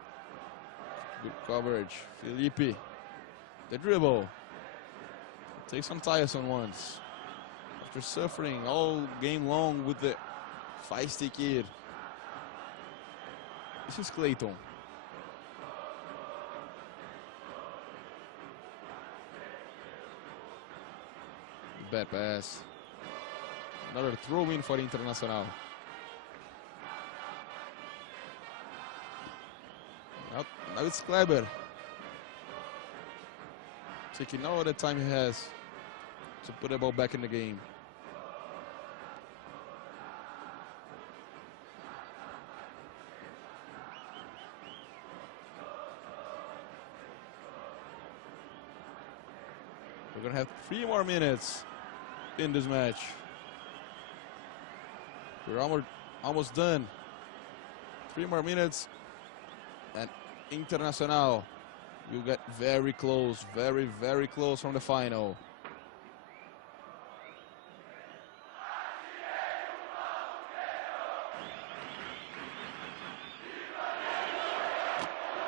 Good coverage. Felipe. The dribble. Takes on Taison once. After suffering all game long with the feisty kid. This is Clayton. Bad pass. Another throw-in for Internacional. Now it's Kleber. Taking all the time he has to put the ball back in the game. We're going to have 3 more minutes in this match. We're almost done. 3 more minutes and Internacional will get very close, very close from the final.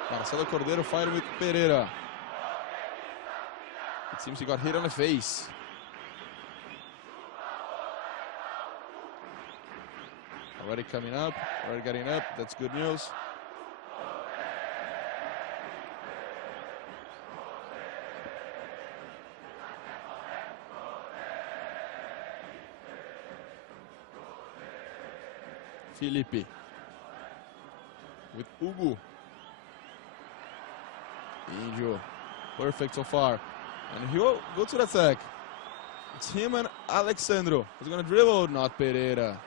Marcelo Cordeiro fighting with Pereira. It seems he got hit on the face. Already coming up, already getting up. That's good news. Felipe with Hugo. Índio. Perfect so far. And he'll go to the attack. It's him and Alecsandro. He's going to dribble, not Pereira.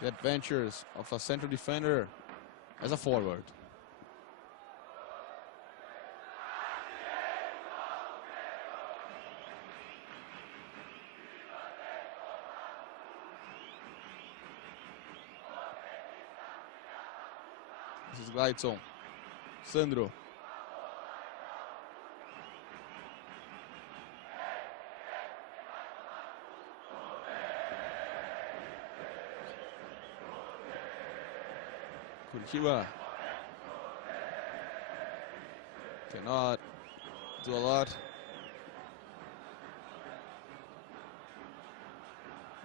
The adventures of a central defender as a forward. This is Taison. Sandro. Coritiba cannot do a lot.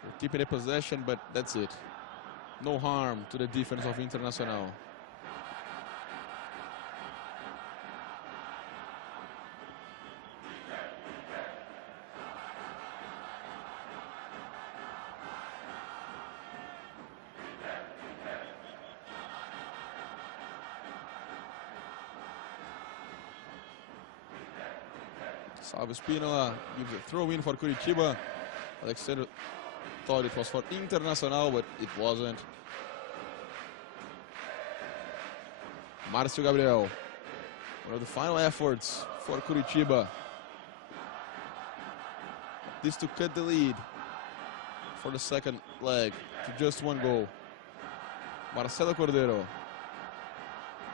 We're keeping a possession, but that's it. No harm to the defense of Internacional. Salve Spínola gives a throw-in for Coritiba. Alecsandro thought it was for Internacional, but it wasn't. Márcio Gabriel. One of the final efforts for Coritiba. This to cut the lead for the second leg to just 1 goal. Marcelo Cordeiro.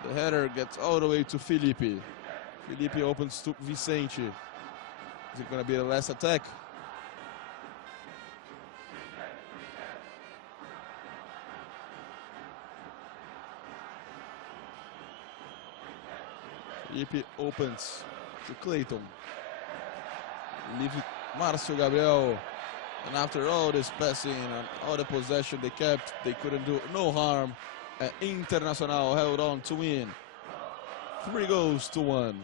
The header gets all the way to Felipe. Felipe opens to Vicente. Is it going to be the last attack? Felipe opens to Clayton. Leaves it Márcio Gabriel. And after all this passing and all the possession they kept, they couldn't do no harm. And Internacional held on to win. 3-1.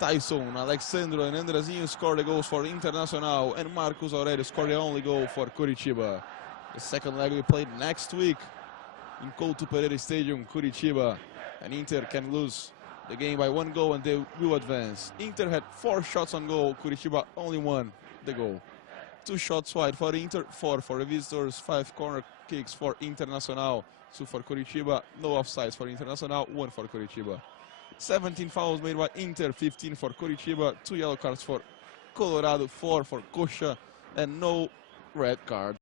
Taison, Alecsandro and Andrezinho scored the goals for Internacional, and Marcos Aurélio scored the only goal for Coritiba. The second leg we played next week in Couto Pereira Stadium, Coritiba, and Inter can lose the game by 1 goal and they will advance. Inter had 4 shots on goal, Coritiba only 1 the goal. 2 shots wide for Inter, 4 for the visitors, 5 corner kicks for Internacional, 2 for Coritiba, no offsides for Internacional, 1 for Coritiba. 17 fouls made by Inter, 15 for Coritiba, 2 yellow cards for Colorado, 4 for Coxa, and no red card.